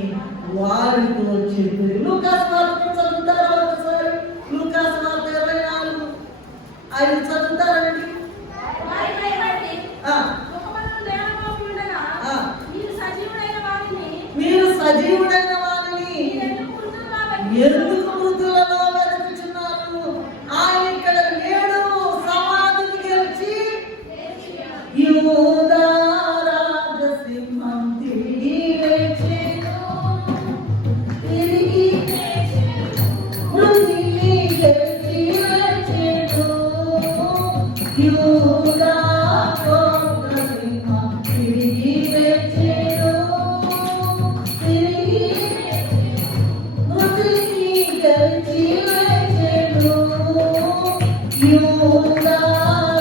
వారితో చెప్పారు. లూకాసు వార్త చదువుతారా ఒకసారి? లూకాసు వార్త 24:5 చదువుతారండి. మీరు సజీవుడైన వారిని ఎందుకు మృతులలో వెతుకుచున్నారు? ఆయన ఇక్కడ లేడు, సమాధిని గెలిచి యూదా రాజసింహం తిరిగి లేచెను, తిరిగి మృతిని గెలిచి లేచెను. యూదా రాజసింహం తిరిగి లేచెను, తిరిగి మృతిని గెలిచి లేచెను. యూదా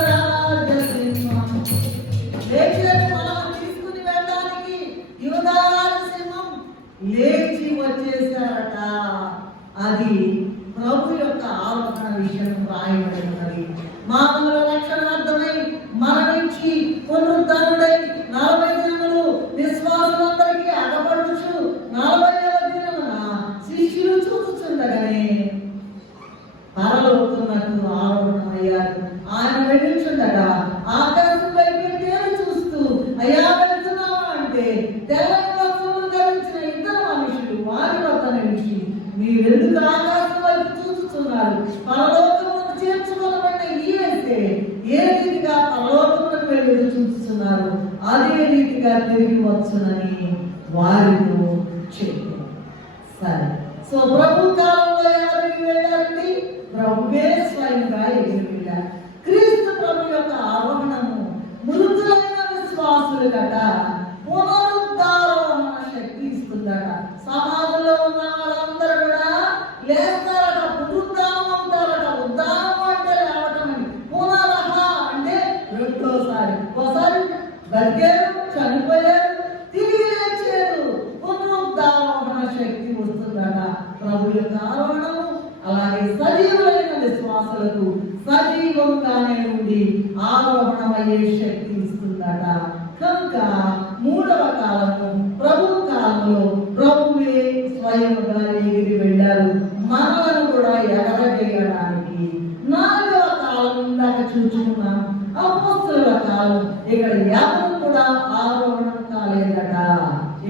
రాజసింహం లేచారు. మనం తీసుకుని వెళ్ళడానికి యూదా రాజసింహం లేచి వచ్చేసారట. అది ప్రభు యొక్క ఆలోచన విషయం రాయబడి ఉన్నది. మానవుల రక్షణార్థమై మరణించి పునరుద్ధరణుడై 40 దినములు విశ్వాసులందరికీ అగపడుచు 40వ దినమున శిష్యులు చూచుచుండగానే పరలోకమునకు ఆరోహణమయ్యారు. ఆయన వెళ్ళుచుండగా ఆకాశం వైపు తేరి చూస్తూ, అయ్యా వెళ్తున్నావా అంటే, తెల్లని వస్త్రములు ధరించిన 2 మనుషులు వారి వద్ద నిలిచి, మీరెందుకు ఆకాశం వైపు చూస్తున్నారు? పరలోకమునకు చేర్చుకొనబడిన యేసే ఏ రీతిగా పరలోకమునకు వెళ్ళి చూస్తున్నారు, అదే రీతిగా తిరిగి వచ్చునని వారితో చెప్పారు. సరే, సో ప్రభు కాలంలో ఎవరికి వెళ్ళారండి? ప్రభువే స్వయంగా ఎగిరి వెళ్ళారు. క్రీస్తు ప్రభు యొక్క ఆరోహణము మృతులైన విశ్వాసులు గట పునరుద్ధారోహణ శక్తి ఇస్తుందట. సమాధిలో ఉన్న వాళ్ళందరూ కూడా లేస్తారట, పునరుద్ధానం అవుతారట. ఉద్ధానం అంటే లేవటం అని, పునరహ అంటే రెండోసారి. ఒకసారి బతికారు, చనిపోయారు, తిరిగి లేచారు. పునరుద్ధారోహణ శక్తి వస్తుందట ప్రభు యొక్క ఆరోహణము. అలాగే సజీవులైన విశ్వాసులకు సజీవంగానే ఉండి ఆరోహణమయ్యే శక్తి ఇస్తుందట. కనుక 3వ కాలము ప్రభు కాలంలో ప్రభువే స్వయంగా ఎగిరి వెళ్ళారు, మనలను కూడా ఎగరవేయడానికి. 4వ కాలం ఇందాక చూచుకున్నాం, అపోస్తలుల కాలం. ఇక్కడ ఎవరు కూడా ఆరోహణం కాలేదట.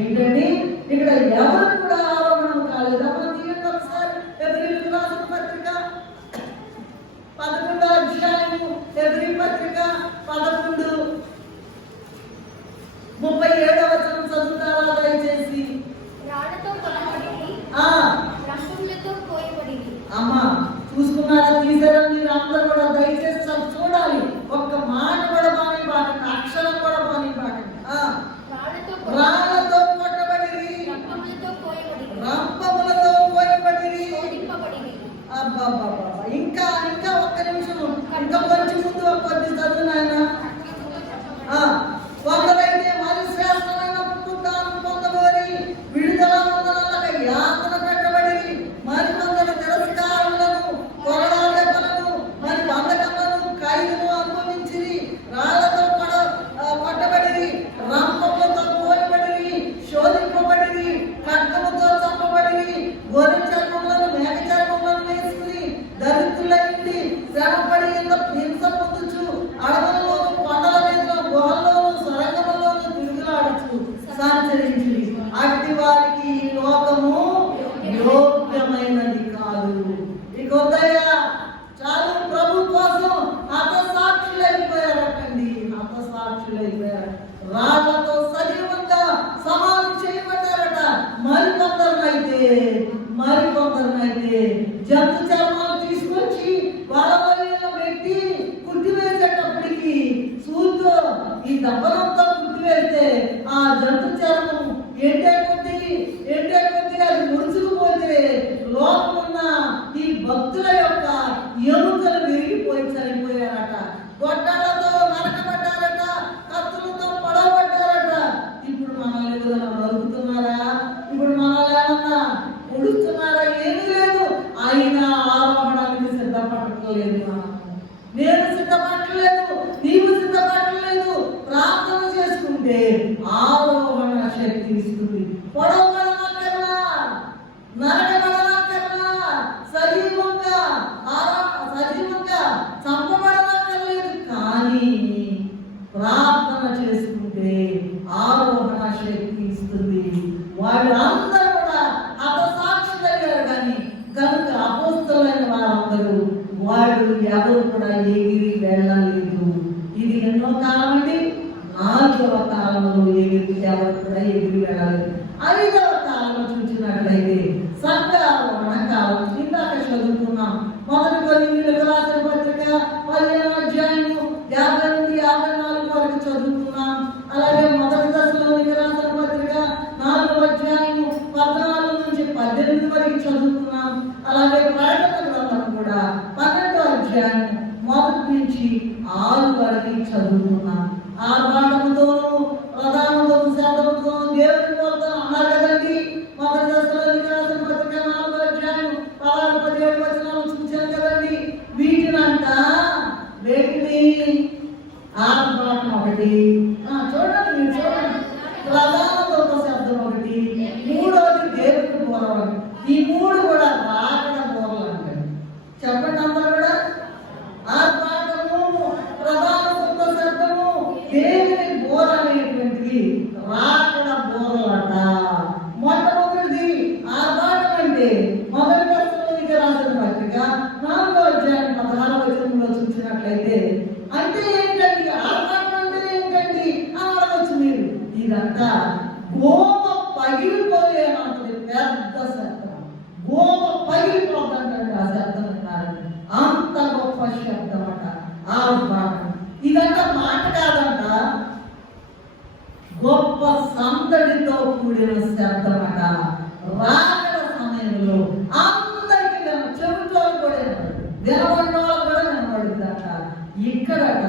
ఏంటండి? ఇక్కడ ఎవరు కూడా ఆరోహణం కాలేదు. మనం తీయండి ఒకసారి ఎబ్రీయులకు రాసిన పత్రిక 11వ అధ్యాయము, ఎబ్రీ పత్రిక 11:37 వచనం చదువుతారా దయచేసి? అమ్మా చూసుకున్నారా? తీసారా? మీరు అందరూ కూడా దయచేసి చూడాలి. ఒక్క మాట కూడా బాని బాకండి, అక్షరం కూడా బాని బాకండి. రాళ్లతో కొట్టబడిరి, రంపములతో కోయబడిరి. అబ్బాబ్బా, ఇంకా ఇంకా ఒక్క నిమిషం, ఇంకా కొంచెం ముందు కొద్ది చదువు నాయన. కొందరైతే మరి శ్రేష్టమైన పునరుద్ధానం పొందబోరి విడుదల పొందనక యాతన పెట్టబడిరి. మరి కొందరు తిరస్కారములను, కొరడా దెబ్బలను, మరి బంధకములను, ఖైదును అనుభవించిరి. రాళ్లతో కొట్టబడిరి, రంపములతో కోయబడిరి, శోధింపబడిరి, ఖడ్గముతో చంపబడిరి. గొర్రె చర్మములను, మేక చర్మములను వేసుకుని దరిద్రులైంది శ్రమపడి హింస పొందుచు అడవుల్లోను కొండల మీద గుహల్లోను సొరంగములోను తిరుగులాడుచు సంచరించి అట్టి వారికి ఈ లోకము యోగ్యమైనది కాదు. ఇక ఉదయ చాలు ప్రభు కోసం హతసాక్షులైపోయారటండి. హతసాక్షులైపోయారు. రాళ్లతో సజీవంగా సమాధి చేయబడ్డారట. మరికొందరినైతే జంతు చర్మాలు తీసుకొచ్చి వాళ్ళ పెట్టి కుట్టివేసేటప్పటికి సూతో ఈ దప్పనంతో కుట్టివేస్తే ఆ జంతు చర్మం ఎండే కొద్ది అది ముడుచుకుపోతే లోపమున్న ఈ భక్తుల యొక్క ఎముకలు విరిగిపోయి చనిపోయారట. గొడ్డలతో నరకబడ్డారట, కత్తులతో పొడవబడ్డారట. ఇప్పుడు మనల్ని ఏదైనా నరుకుతున్నారా? ఇప్పుడు మనల్ని ఏమన్నా పొడుస్తున్నారా? ఏమీ లేదు. అయినా ఆరోహణానికి సిద్ధపడట్లేదు. నేను సిద్ధపడలేదు, నీవు సిద్ధపడలేదు. ప్రార్థన చేసుకుంటే ఆరోహణ శక్తి ఇస్తుంది. పొడవబడనక్కర్లా, నరకబడనక్కర్లా, సజీవంగా చంపబడనక్కర్లేదు. కానీ ప్రార్థన చేసుకుంటే ఆరోహణ శక్తి ఇస్తుంది. వాళ్ళందరూ కూడా హతసాక్షులయ్యారు. కానీ కనుక అపోస్తలులైన వారందరూ వాళ్ళు ఎవరు కూడా ఎగిరి వెళ్ళలేదు. ఇది ఎన్నో కాలం అండి. 4వ కాలంలో ఎవరు కూడా ఎగిరి వెళ్ళలేదు. 5వ కాలంలో చూసినట్లయితే సంఘారోహణ కాలం. ఇందాక చదువుకున్నాం. మొదటి కొరింథీయులకు రాసిన పత్రిక 15వ అధ్యాయం 50 నుండి 54 వరకు చదువుకున్నాం. అలాగే మొదటి దశలోనికి రాసిన పత్రిక 4వ అధ్యాయం 14 నుంచి 18 వరకు చదువుకున్నాం. అలాగే ప్రకటన గ్రంథం కూడా 12వ అధ్యాయం 1 నుంచి 6 వరకు చదువుకున్నాం. ఆర్భాటముతోనూ ప్రధాన శబ్దముతోనూ దేవుని కోరుతాను అన్నారు కదండి. మొదటి దశలోనికి రాసిన పత్రిక 4వ అధ్యాయం 16-17 వచనాలు చూశాను కదండి. వీటినంట వేటిని ఆర్భాటం ఒకటి, చూడండి మీరు చూడండి, ప్రధాన దూత శబ్దం ఒకటి, మూడవది దేవుని బోర. ఈ 3 కూడా రాకడ బోరలు అంటారు. చెప్పండి అందరూ కూడా. ఆర్భాటము, ప్రధాన దూత శబ్దము, దేవుని బోర అనేటువంటిది రాకడ బోరలట. మొట్టమొదటిది ఆర్భాటం అంటే మొదటి దశలోనికి రాసిన పత్రిక 4వ అధ్యాయం 16వ వచనంలో చూసినట్లయితే అంటే ఏంటండి? ఆర్భాటం అంటే ఏంటండి అని అడగచ్చు మీరు. ఇదంతా గోమ పగిలిపోయేనంటే పెద్ద శబ్దం. గోమ పగిలిపోతుందంటే ఆ శబ్దం అన్నారు. అంత గొప్ప శబ్దం అట ఆర్భాటం. ఇదంతా మాట కాదంట, గొప్ప సందడితో కూడిన శబ్దం అట. రాకడ సమయంలో అందరికీ చెవిటోళ్ళు కూడా వినబడిన వాళ్ళు కూడా వినబడుతుందట. ఇక్కడట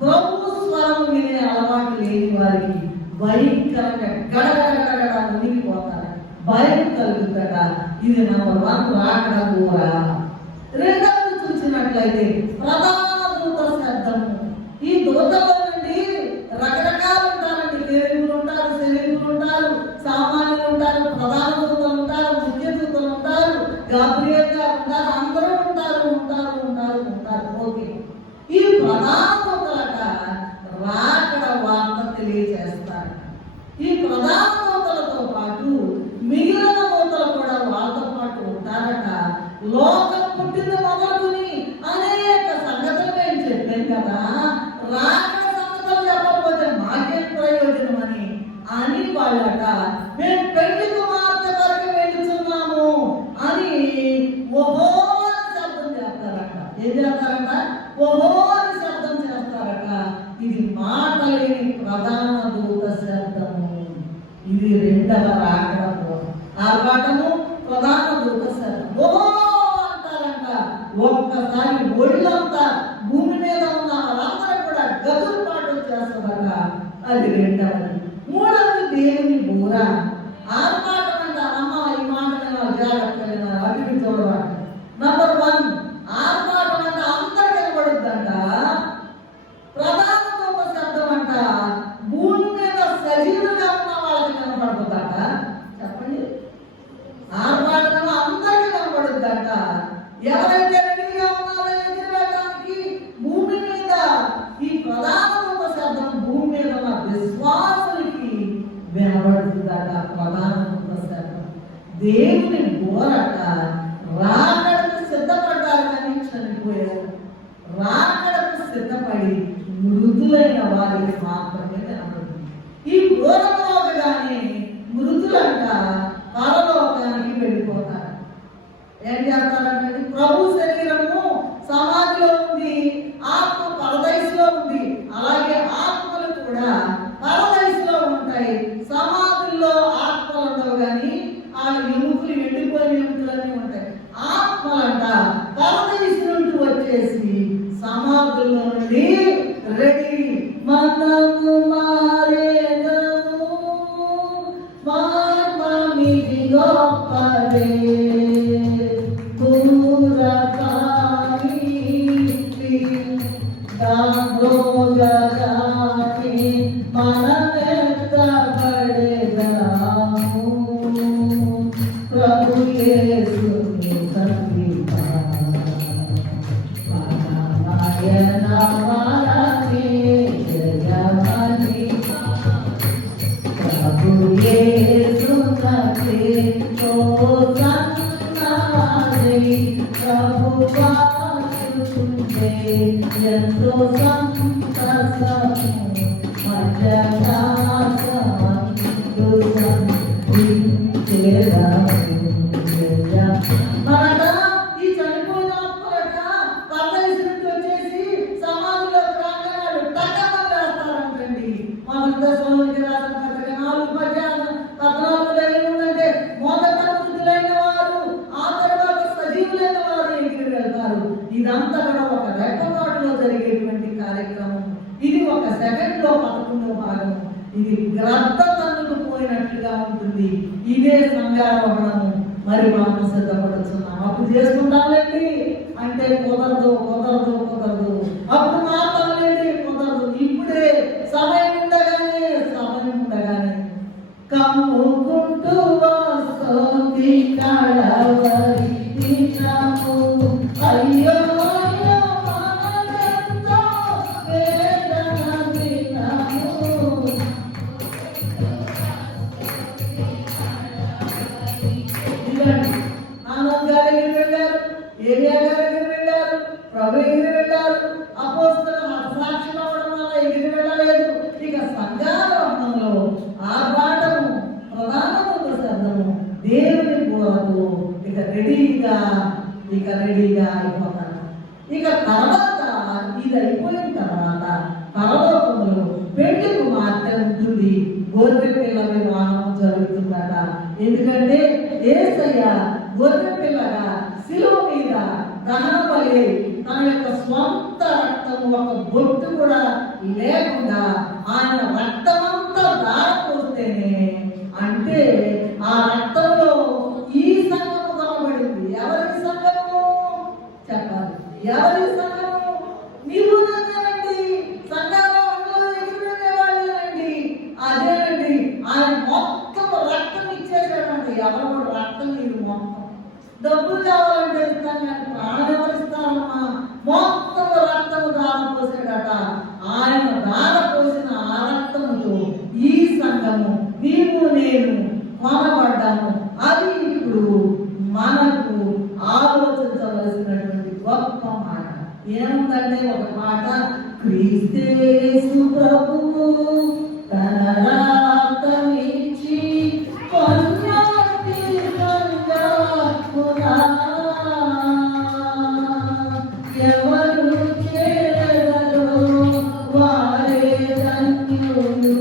ప్రభు స్వరం వినే అలవాటు లేని వారికి భయంకరంగా గడగడగడ మునిగిపోతారు. భయం కలుగుతాడ. ఇది నంబర్ 1 రాకడ బోర. రెండవది చూసినట్లయితే ప్రధాన దూత శబ్దము. ఈ దూతలో నుండి రకరకాలు ఉంటారండి. దేవుళ్ళు ఉంటారు, శరీరులు ఉంటారు, సామాన్యులు ఉంటారు, ప్రధాన దూతలు ఉంటారు, ముఖ్య దూతలు ఉంటారు, గాబ్రియల్ గారు ఉంటారు. అందరూ ఉంటారు. ఓకే. ఈ ప్రధాన దూతలట రాకడ వార్త తెలియజేస్తారు. ఈ ప్రధాన దూతలతో పాటు మిగిలిన దూతలు కూడా వాళ్ళతో పాటు ఉంటారట. లోకం పుట్టిన మొదలుకుని అనేక సంగతులు మేము చెప్పాం కదా. రాకడ సంగతులు చెప్పకపోతే మాకేం ప్రయోజనం అని వాళ్ళట మేము పెళ్లి కుమార్తె వరకు వెళ్తున్నాము అని ఓహో అని శబ్దం చేస్తారట. ఏం చేస్తారట? ఓహో అని శబ్దం చేస్తారట. ఇది మాట లేని ప్రధాన దూత శబ్దము. ఇది 2వ రాకడ బోర. ఆర్భాటము, ప్రధాన దూత శబ్దం. ఓహో అంటారంట. ఒక్కసారి ఒళ్ళంతా భూమి మీద ఉన్న వాళ్ళందరూ కూడా గదులు పాటు చేస్తారట. అది 2వది. 3వది దేవుని బోర. ఆర్భాటం అంట. అమ్మ ఈ మాట జాగ్రత్తగా అటు చూడవాలి. నంబర్ 1 ఆర్భాటం అంట అందరికి కనబడుద్దంట. ప్రధాన దూత శబ్దం అంట భూమి మీద సజీవులుగా ఉన్న వాళ్ళకి కనబడుతుందట. చెప్పండి. ఆర్భాటం అందరికి కనబడుద్దంట. ఎవరైతే రెడీగా ఉన్నారో ఎగిరి వెళ్ళాలి. దేవుని బోరట రాకడకు సిద్ధపడ్డారు కానీ చనిపోయారు. రాకడకు సిద్ధపడి మృదులైన వారికి మాత్రమే కనబడుతుంది. ఈ బోర మోగగానే మృదులంట పరలోకానికి వెళ్ళిపోతారు. ఏం చేస్తారంటే ప్రభు శరీరము సమాధిలో ఉంది, ఆత్మ పరదైసులో ఉంది. అలాగే ఆత్మలు కూడా పరదైసులో ఉంటాయి. సమాధుల్లో ఆత్మలు ఉండవు కానీ ఆ ఎముకలు ఎండిపోయిన ఎముకలన్నీ ఉంటాయి. ఆత్మలంట పరదైసు నుండి వచ్చేసి సమాధుల్లో నుండి రెడీ. మనము మారేదము మానమిది గొప్పదే ప్రభు యేసుని సంగీత ప్రభు యేసు ప్రభు ఎంతో సంతసము మనట ఈ చనిపోయిన అప్పులట పరదేశం నుంచి వచ్చేసి సమాధిలో ప్రాంగణాలు టక్కమని వేస్తారంటండి. మొదటి దశలోనికి రాసిన పత్రిక 4 ఏముందంటే మొదట మృతులైన వారు ఆ తర్వాత సజీవులైన వారు ఎగిరి వెళ్తారు. ఇదంతా కూడా ఒక రెప్పపాటులో జరిగేటువంటి కార్యక్రమం. ఇది ఒక సెకండ్లో 11వ భాగం. ఇది గ్రద్ద తన్నుకు పోయినట్లుగా ఉంటుంది. ఇదే సంగారోహణము. మరి మనం సిద్ధపడుతున్నాం. అప్పుడు చేసుకుంటాంలేండి అంటే కుదరదు. అప్పుడు మాట్లాడలేండి కుదరదు. ఇప్పుడే సమయం ఉండగానే కమ్ముకుంటూ వస్తుంది కళవరి దినము. అయ్యో ప్రభు ఎగిరి వెళ్ళారు. అపోస్తలులు హతసాక్షులు అవ్వడం వల్ల ఎగిరి వెళ్ళలేదు. ఇక సంఘారోహణంలో ఆర్భాటము, ప్రధానమైన శబ్దము, దేవుని బోధకు ఇక రెడీగా అయిపోతారు. ఇక తర్వాత ఇది అయిపోయిన తర్వాత పరలోకంలో పెళ్లి కుమార్తె ఉంటుంది. గొర్రె పిల్ల వివాహం జరుగుతుందట. ఎందుకంటే యేసయ్య గొర్రె పిల్లగా శిలువ మీద దహనబలి తన యొక్క స్వంత రక్తం ఒక బొట్టు కూడా లేకుండా ఆయన రక్తమంతా దారిపోస్తేనే, అంటే ఆ రక్తంలో ఈ సంఘము కనబడింది. ఎవరి సంఘము చెప్పాలి? ఎవరి సంఘము? మీరు అదేనండి, సంఘంలో ఎగిరిపోయే వాళ్ళేనండి. అదేనండి, ఆయన మొత్తం రక్తం ఇచ్చేసాడండి. ఎవరు కూడా రక్తం లేదు. మొత్తం డబ్బులు కావాలంటే ఇస్తాను కానీ ప్రాణం ఎవరిస్తారమ్మా? మొత్తం రక్తము దారపోసాడట. ఆయన దారపోసిన ఆ రక్తముతో ఈ సంఘము నీవు నేను కొనబడ్డాము. అది ఇప్పుడు మనకు ఆలోచించవలసినటువంటి గొప్ప మాట. ఏముందంటే ఒక మాట, క్రీస్తు ప్రభువు తన రక్తమిచ్చి ఎవరు చేరలో వారే ధన్యులు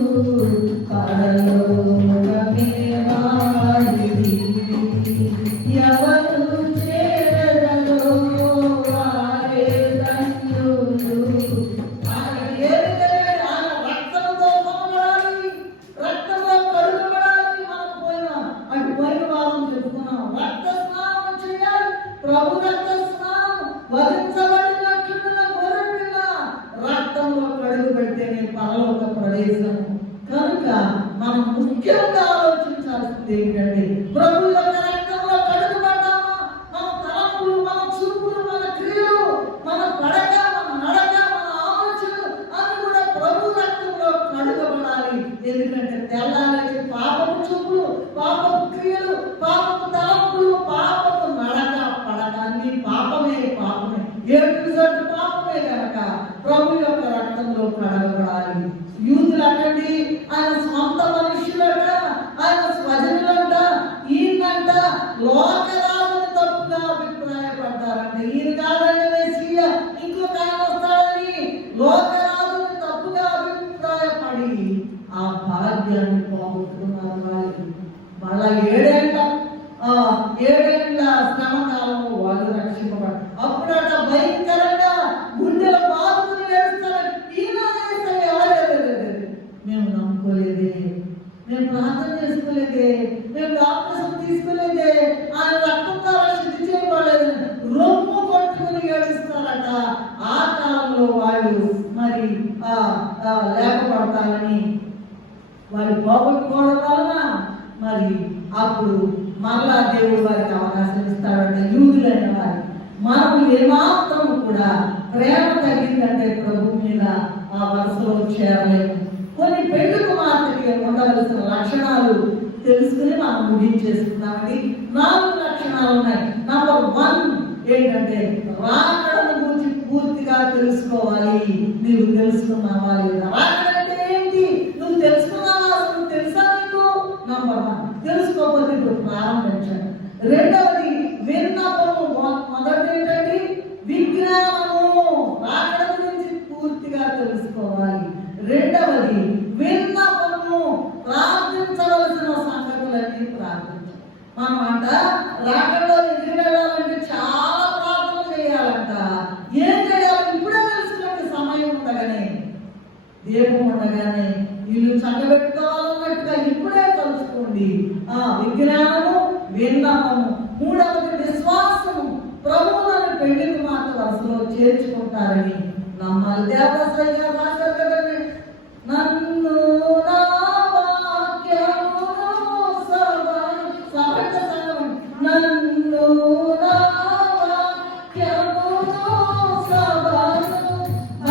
పరలోకమే వారిది. ఎవరు చేరలో వారే ధన్యులు. రక్తంతో కొనబడాలి, రక్తంలో కడుగబడాలి. మనం పోయిన వారం చెప్పుకున్నాం. రక్త స్నానం చేయాలి. ప్రభు రక్త స్నానం వధించబడినట్లున్న గొర్రెపిల్ల రక్తంలో కడుగు పెడితేనే పరలోక ప్రవేశం. కనుక మనం ముఖ్యంగా ఆలోచించాల్సింది ఏంటంటే, ప్రభు యొక్క రక్తంలో కడుగు పడ్డామా? మన తలంపులు, మన చూపులు, మన క్రియలు, మన పడక, మన నడక, మన ఆలోచనలు అన్ని కూడా ప్రభు రక్తంలో కడుగబడాలి. ఎందుకంటే తెల్లారి పాపపు చూపులు, పాపపు క్రియలు, పాపపు పాపమే పాపమే, ఏడు పాపమే కనుక ప్రభు యొక్క రక్తంలో కడగబడాలి. యూదులు అటండి, ఆయన స్వంత మనుషులట, ఆయన స్వజనులంట, ఈయనంట లోకరాజుని తప్పుగా అభిప్రాయపడ్డారంట. ఈయన కాదని మెస్సియ, ఇంకొక ఆయన వస్తాడని లోకరాజుని తప్పుగా అభిప్రాయపడి ఆ భాగ్యాన్ని పోగొట్టుకున్నారు. మళ్ళా ఏడేళ్ల శ్రమకాలంలో వాళ్ళు రక్షింపబడ్డారు. అప్పుడట భయంకరంగా గుండెల బాధకుని వేస్తారు. మేము నమ్ముకోలేదే, మేము ప్రార్థన చేసుకోలేదే, మేము బాప్తిసం తీసుకోలేదే, ఆయన రక్తంతో శుద్ధి చేయబడలేదు, రొమ్ము కొట్టుకుని ఏడుస్తారట. ఆ కాలంలో వాళ్ళు మరి లేకపోతారని వాళ్ళు పోగొట్టుకోవడం వలన మరి అప్పుడు మరలా దేవుడు వారికి అవకాశం ఇస్తాడంటే యూదులైన వారికి. మనం ఏమాత్రం కూడా ప్రేమ తగ్గిందంటే ప్రభు మీద ఆ వరుసలో చేరలేము. కొన్ని పెళ్లి కుమార్తెకి ఉండవలసిన లక్షణాలు తెలుసుకుని మనం ముగించేస్తున్నామండి. 4 లక్షణాలు ఉన్నాయి. నంబర్ 1 ఏంటంటే రాకడను గురించి పూర్తిగా తెలుసుకోవాలి. నీవు తెలుసుకున్నావా లేదా? రాకడ అంటే ఏంటి నువ్వు తెలుసుకున్నావా? నువ్వు తెలుసా? నీకు నంబర్ 1 తెలుసుకోకపోతే ఇప్పుడు ప్రారంభించండి. రెండవది విన్నపము. మొదటి ఏంటండి? విజ్ఞానము. రాకడ గురించి పూర్తిగా తెలుసుకోవాలి. రెండవది విన్నపము. ప్రార్థించవలసిన సంగతులన్నీ ప్రార్థించాలి. మనం అంట రాకడలో ఎదురు వెళ్ళాలంటే చాలా ప్రార్థన చేయాలంట. ఏం చేయాలి? ఇప్పుడే తెలుసుకునే సమయం ఉండగానే, దీపం ఉండగానే, ఇల్లు చక్కబెట్టుకోవాలన్నట్టుగా ఇప్పుడే తెలుసుకోండి. విజ్ఞానము, విన్నపము. మూడవది విశ్వాసము. ప్రభువులను పెళ్లి కుమార్తె వరుసలో చేర్చుకుంటారని నమ్మాలి. దేవశ్రయ్య రాశారు కదండి, నన్ను నా వాక్యమును నన్ను నా వాక్యమును సభను చేసిన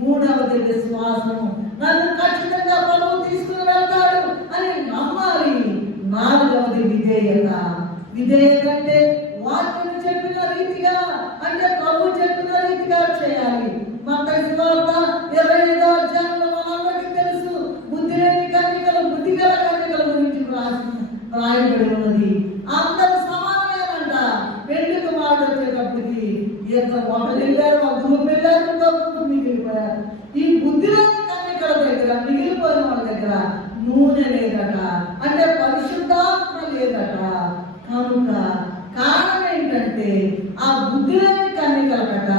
మూడవది విశ్వాసము. నన్ను ఖచ్చితంగా ప్రభువు తీసుకుని వెళ్తాడు అని నమ్మాలి. నాలుగవది విధేయత. విధేయత అంటే వాక్యం చెప్పిన రీతిగా, అంటే ప్రభు చెప్పిన రీతిగా చేయాలి. మత్తయి సువార్త 25వ అధ్యాయంలో మనందరికీ తెలుసు, బుద్ధి లేని కన్యకలు, బుద్ధిగల కన్యకల గురించి రాయబడి ఉన్నది. అందరూ సమానమేనంట. పెళ్లి కుమారుడు వచ్చేటప్పటికి ఒకరు వెళ్ళారు, గ్రూప్ వెళ్ళారు, ఇంకొక మిగిలిపోయారు. ఈ బుద్ధి లేని కన్యకల దగ్గర, మిగిలిపోయిన వాళ్ళ దగ్గర నూనె లేదట, అంటే పరిశుద్ధాత్మ లేదట. కనుక కారణం ఏంటంటే ఆ బుద్ధి లేని కన్యకలట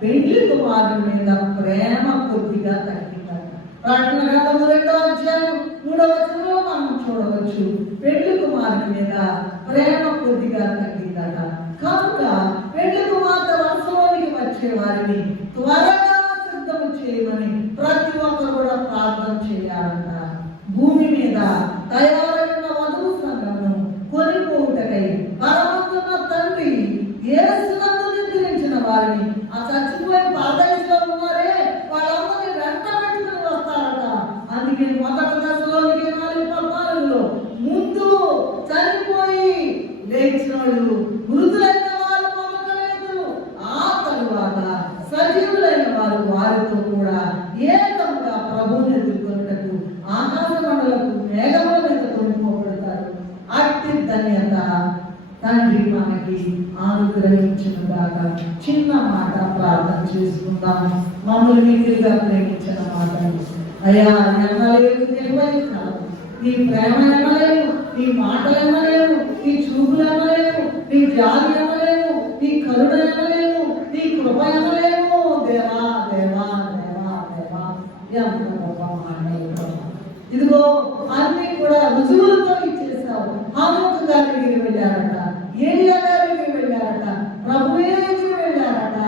పెళ్లి కుమారుడి మీద ప్రేమ కొద్దిగా తగ్గిందట. ప్రకటన గ్రంథము 2వ అధ్యాయం 3వ వచనంలో మనం చూడవచ్చు, పెళ్లి కుమారుడి మీద ప్రేమ కొద్దిగా తగ్గిందట. కనుక పెళ్లి కుమార్తె వరుసలోనికి వచ్చే వారిని త్వరగా సిద్ధం చేయమని ప్రతి ఒక్కరు కూడా ప్రార్థన చేయాలంట. భూమి మీద తయారైన వధువు సంఘమును కొనిపోవుటకై పరమంతున్న తండ్రి యేసునందు నిద్రించిన వారిని, ఆ చచ్చిపోయిన పారదైస్లో ఉన్నారే వాళ్ళందరినీ వెంట పెట్టుకుని వస్తారట. అందుకే మొదటి దశలోనికి 4:14 ముందు చనిపోయి లేచిన వాళ్ళు, మృతులైన వారు మొదట లేదు, ఆ తరువాత సజీవులైన వారు వారితో కూడా ఏకంగా ప్రభువుని ఎదుర్కొన్నట్టు ఆకాశ మండలకు మేఘముల మీద కొనుక్కోబడతారు. అట్టి ధన్యత తండ్రి మనకి అనుగ్రహించినగాక. చిన్న మాట ప్రార్థన చేసుకుందాం. మమ్మల్ని మిగిలిగా ప్రేమించిన మాట, అయ్యా ఎన్నలేదు తెలియదు కాదు, నీ ప్రేమ ఎన్నలేము, నీ మాటలు ఎన్నలేము, నీ చూపులు ఎన్నలేము, నీ జాలి ఎన్నలేము, నీ కరుణ ఎన్నలేము, నీ కృప ఎన్నలేము. దేవా దేవా దేవా దేవా, ఎంత గొప్ప మాట. ఇదిగో అన్ని కూడా రుజువులతో ఇచ్చేసావు. హనుమంతు గారి దగ్గరికి వెళ్ళారట, ఏలియా గారి దగ్గరికి వెళ్ళారట, ప్రభువే దగ్గరికి వెళ్ళారట.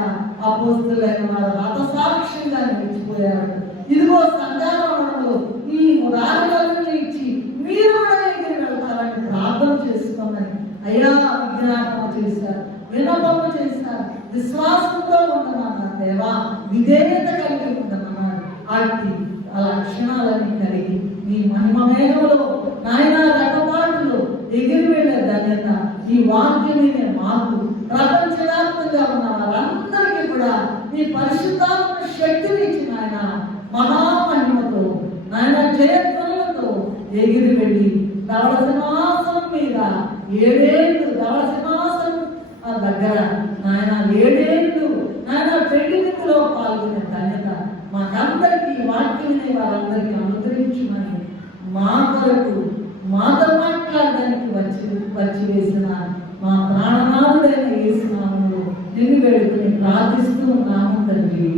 అపోస్తులైన వారు హతసాక్ష్యంగా నిలిచిపోయారు. ఇదిగో సంధ్యావనంలో ఈ మురారులను ఇచ్చి మీరు కూడా ఎగిరి వెళ్తారని ప్రార్థన చేసుకోమని అయ్యా విజ్ఞాపన చేశారు, విన్నపము చేశారు. విశ్వాసంతో ఉండమన్నారు దేవా, విధేయత కలిగి ఉండమన్నారు. అట్టి ఆ లక్షణాలని కలిగి మీ మహిమ మేఘంలో నాయన రెప్పపాటులో ఎగిరి వెళ్ళే ధన్యత ఈ వాక్యం మీద మాకు ప్రపంచవ్యాప్తంగా ఉన్న వారందరికీ కూడా మీ పరిశుద్ధాత్మ శక్తిని ఇచ్చిన ఆయన మహామహిమతో నాయన జయధ్వనులతో ఎగిరి వెళ్ళి ధవళ సింహాసనం మీద 7 ఏళ్ళు ధవళ సింహాసనం దగ్గర నాయన 7 ఏళ్ళు నాయన పెళ్లిలో పాల్గొనే ధన్యత మాకందరికీ వాక్యం వారందరికీ అనుగ్రహించమని మా కొరకు మాతో మాట్లాడడానికి వచ్చి వేసిన మా ప్రాణనాథుడైన యేసు నామములో నిన్ను వేడుకుని ప్రార్థిస్తూ ఉన్నాము తండ్రి.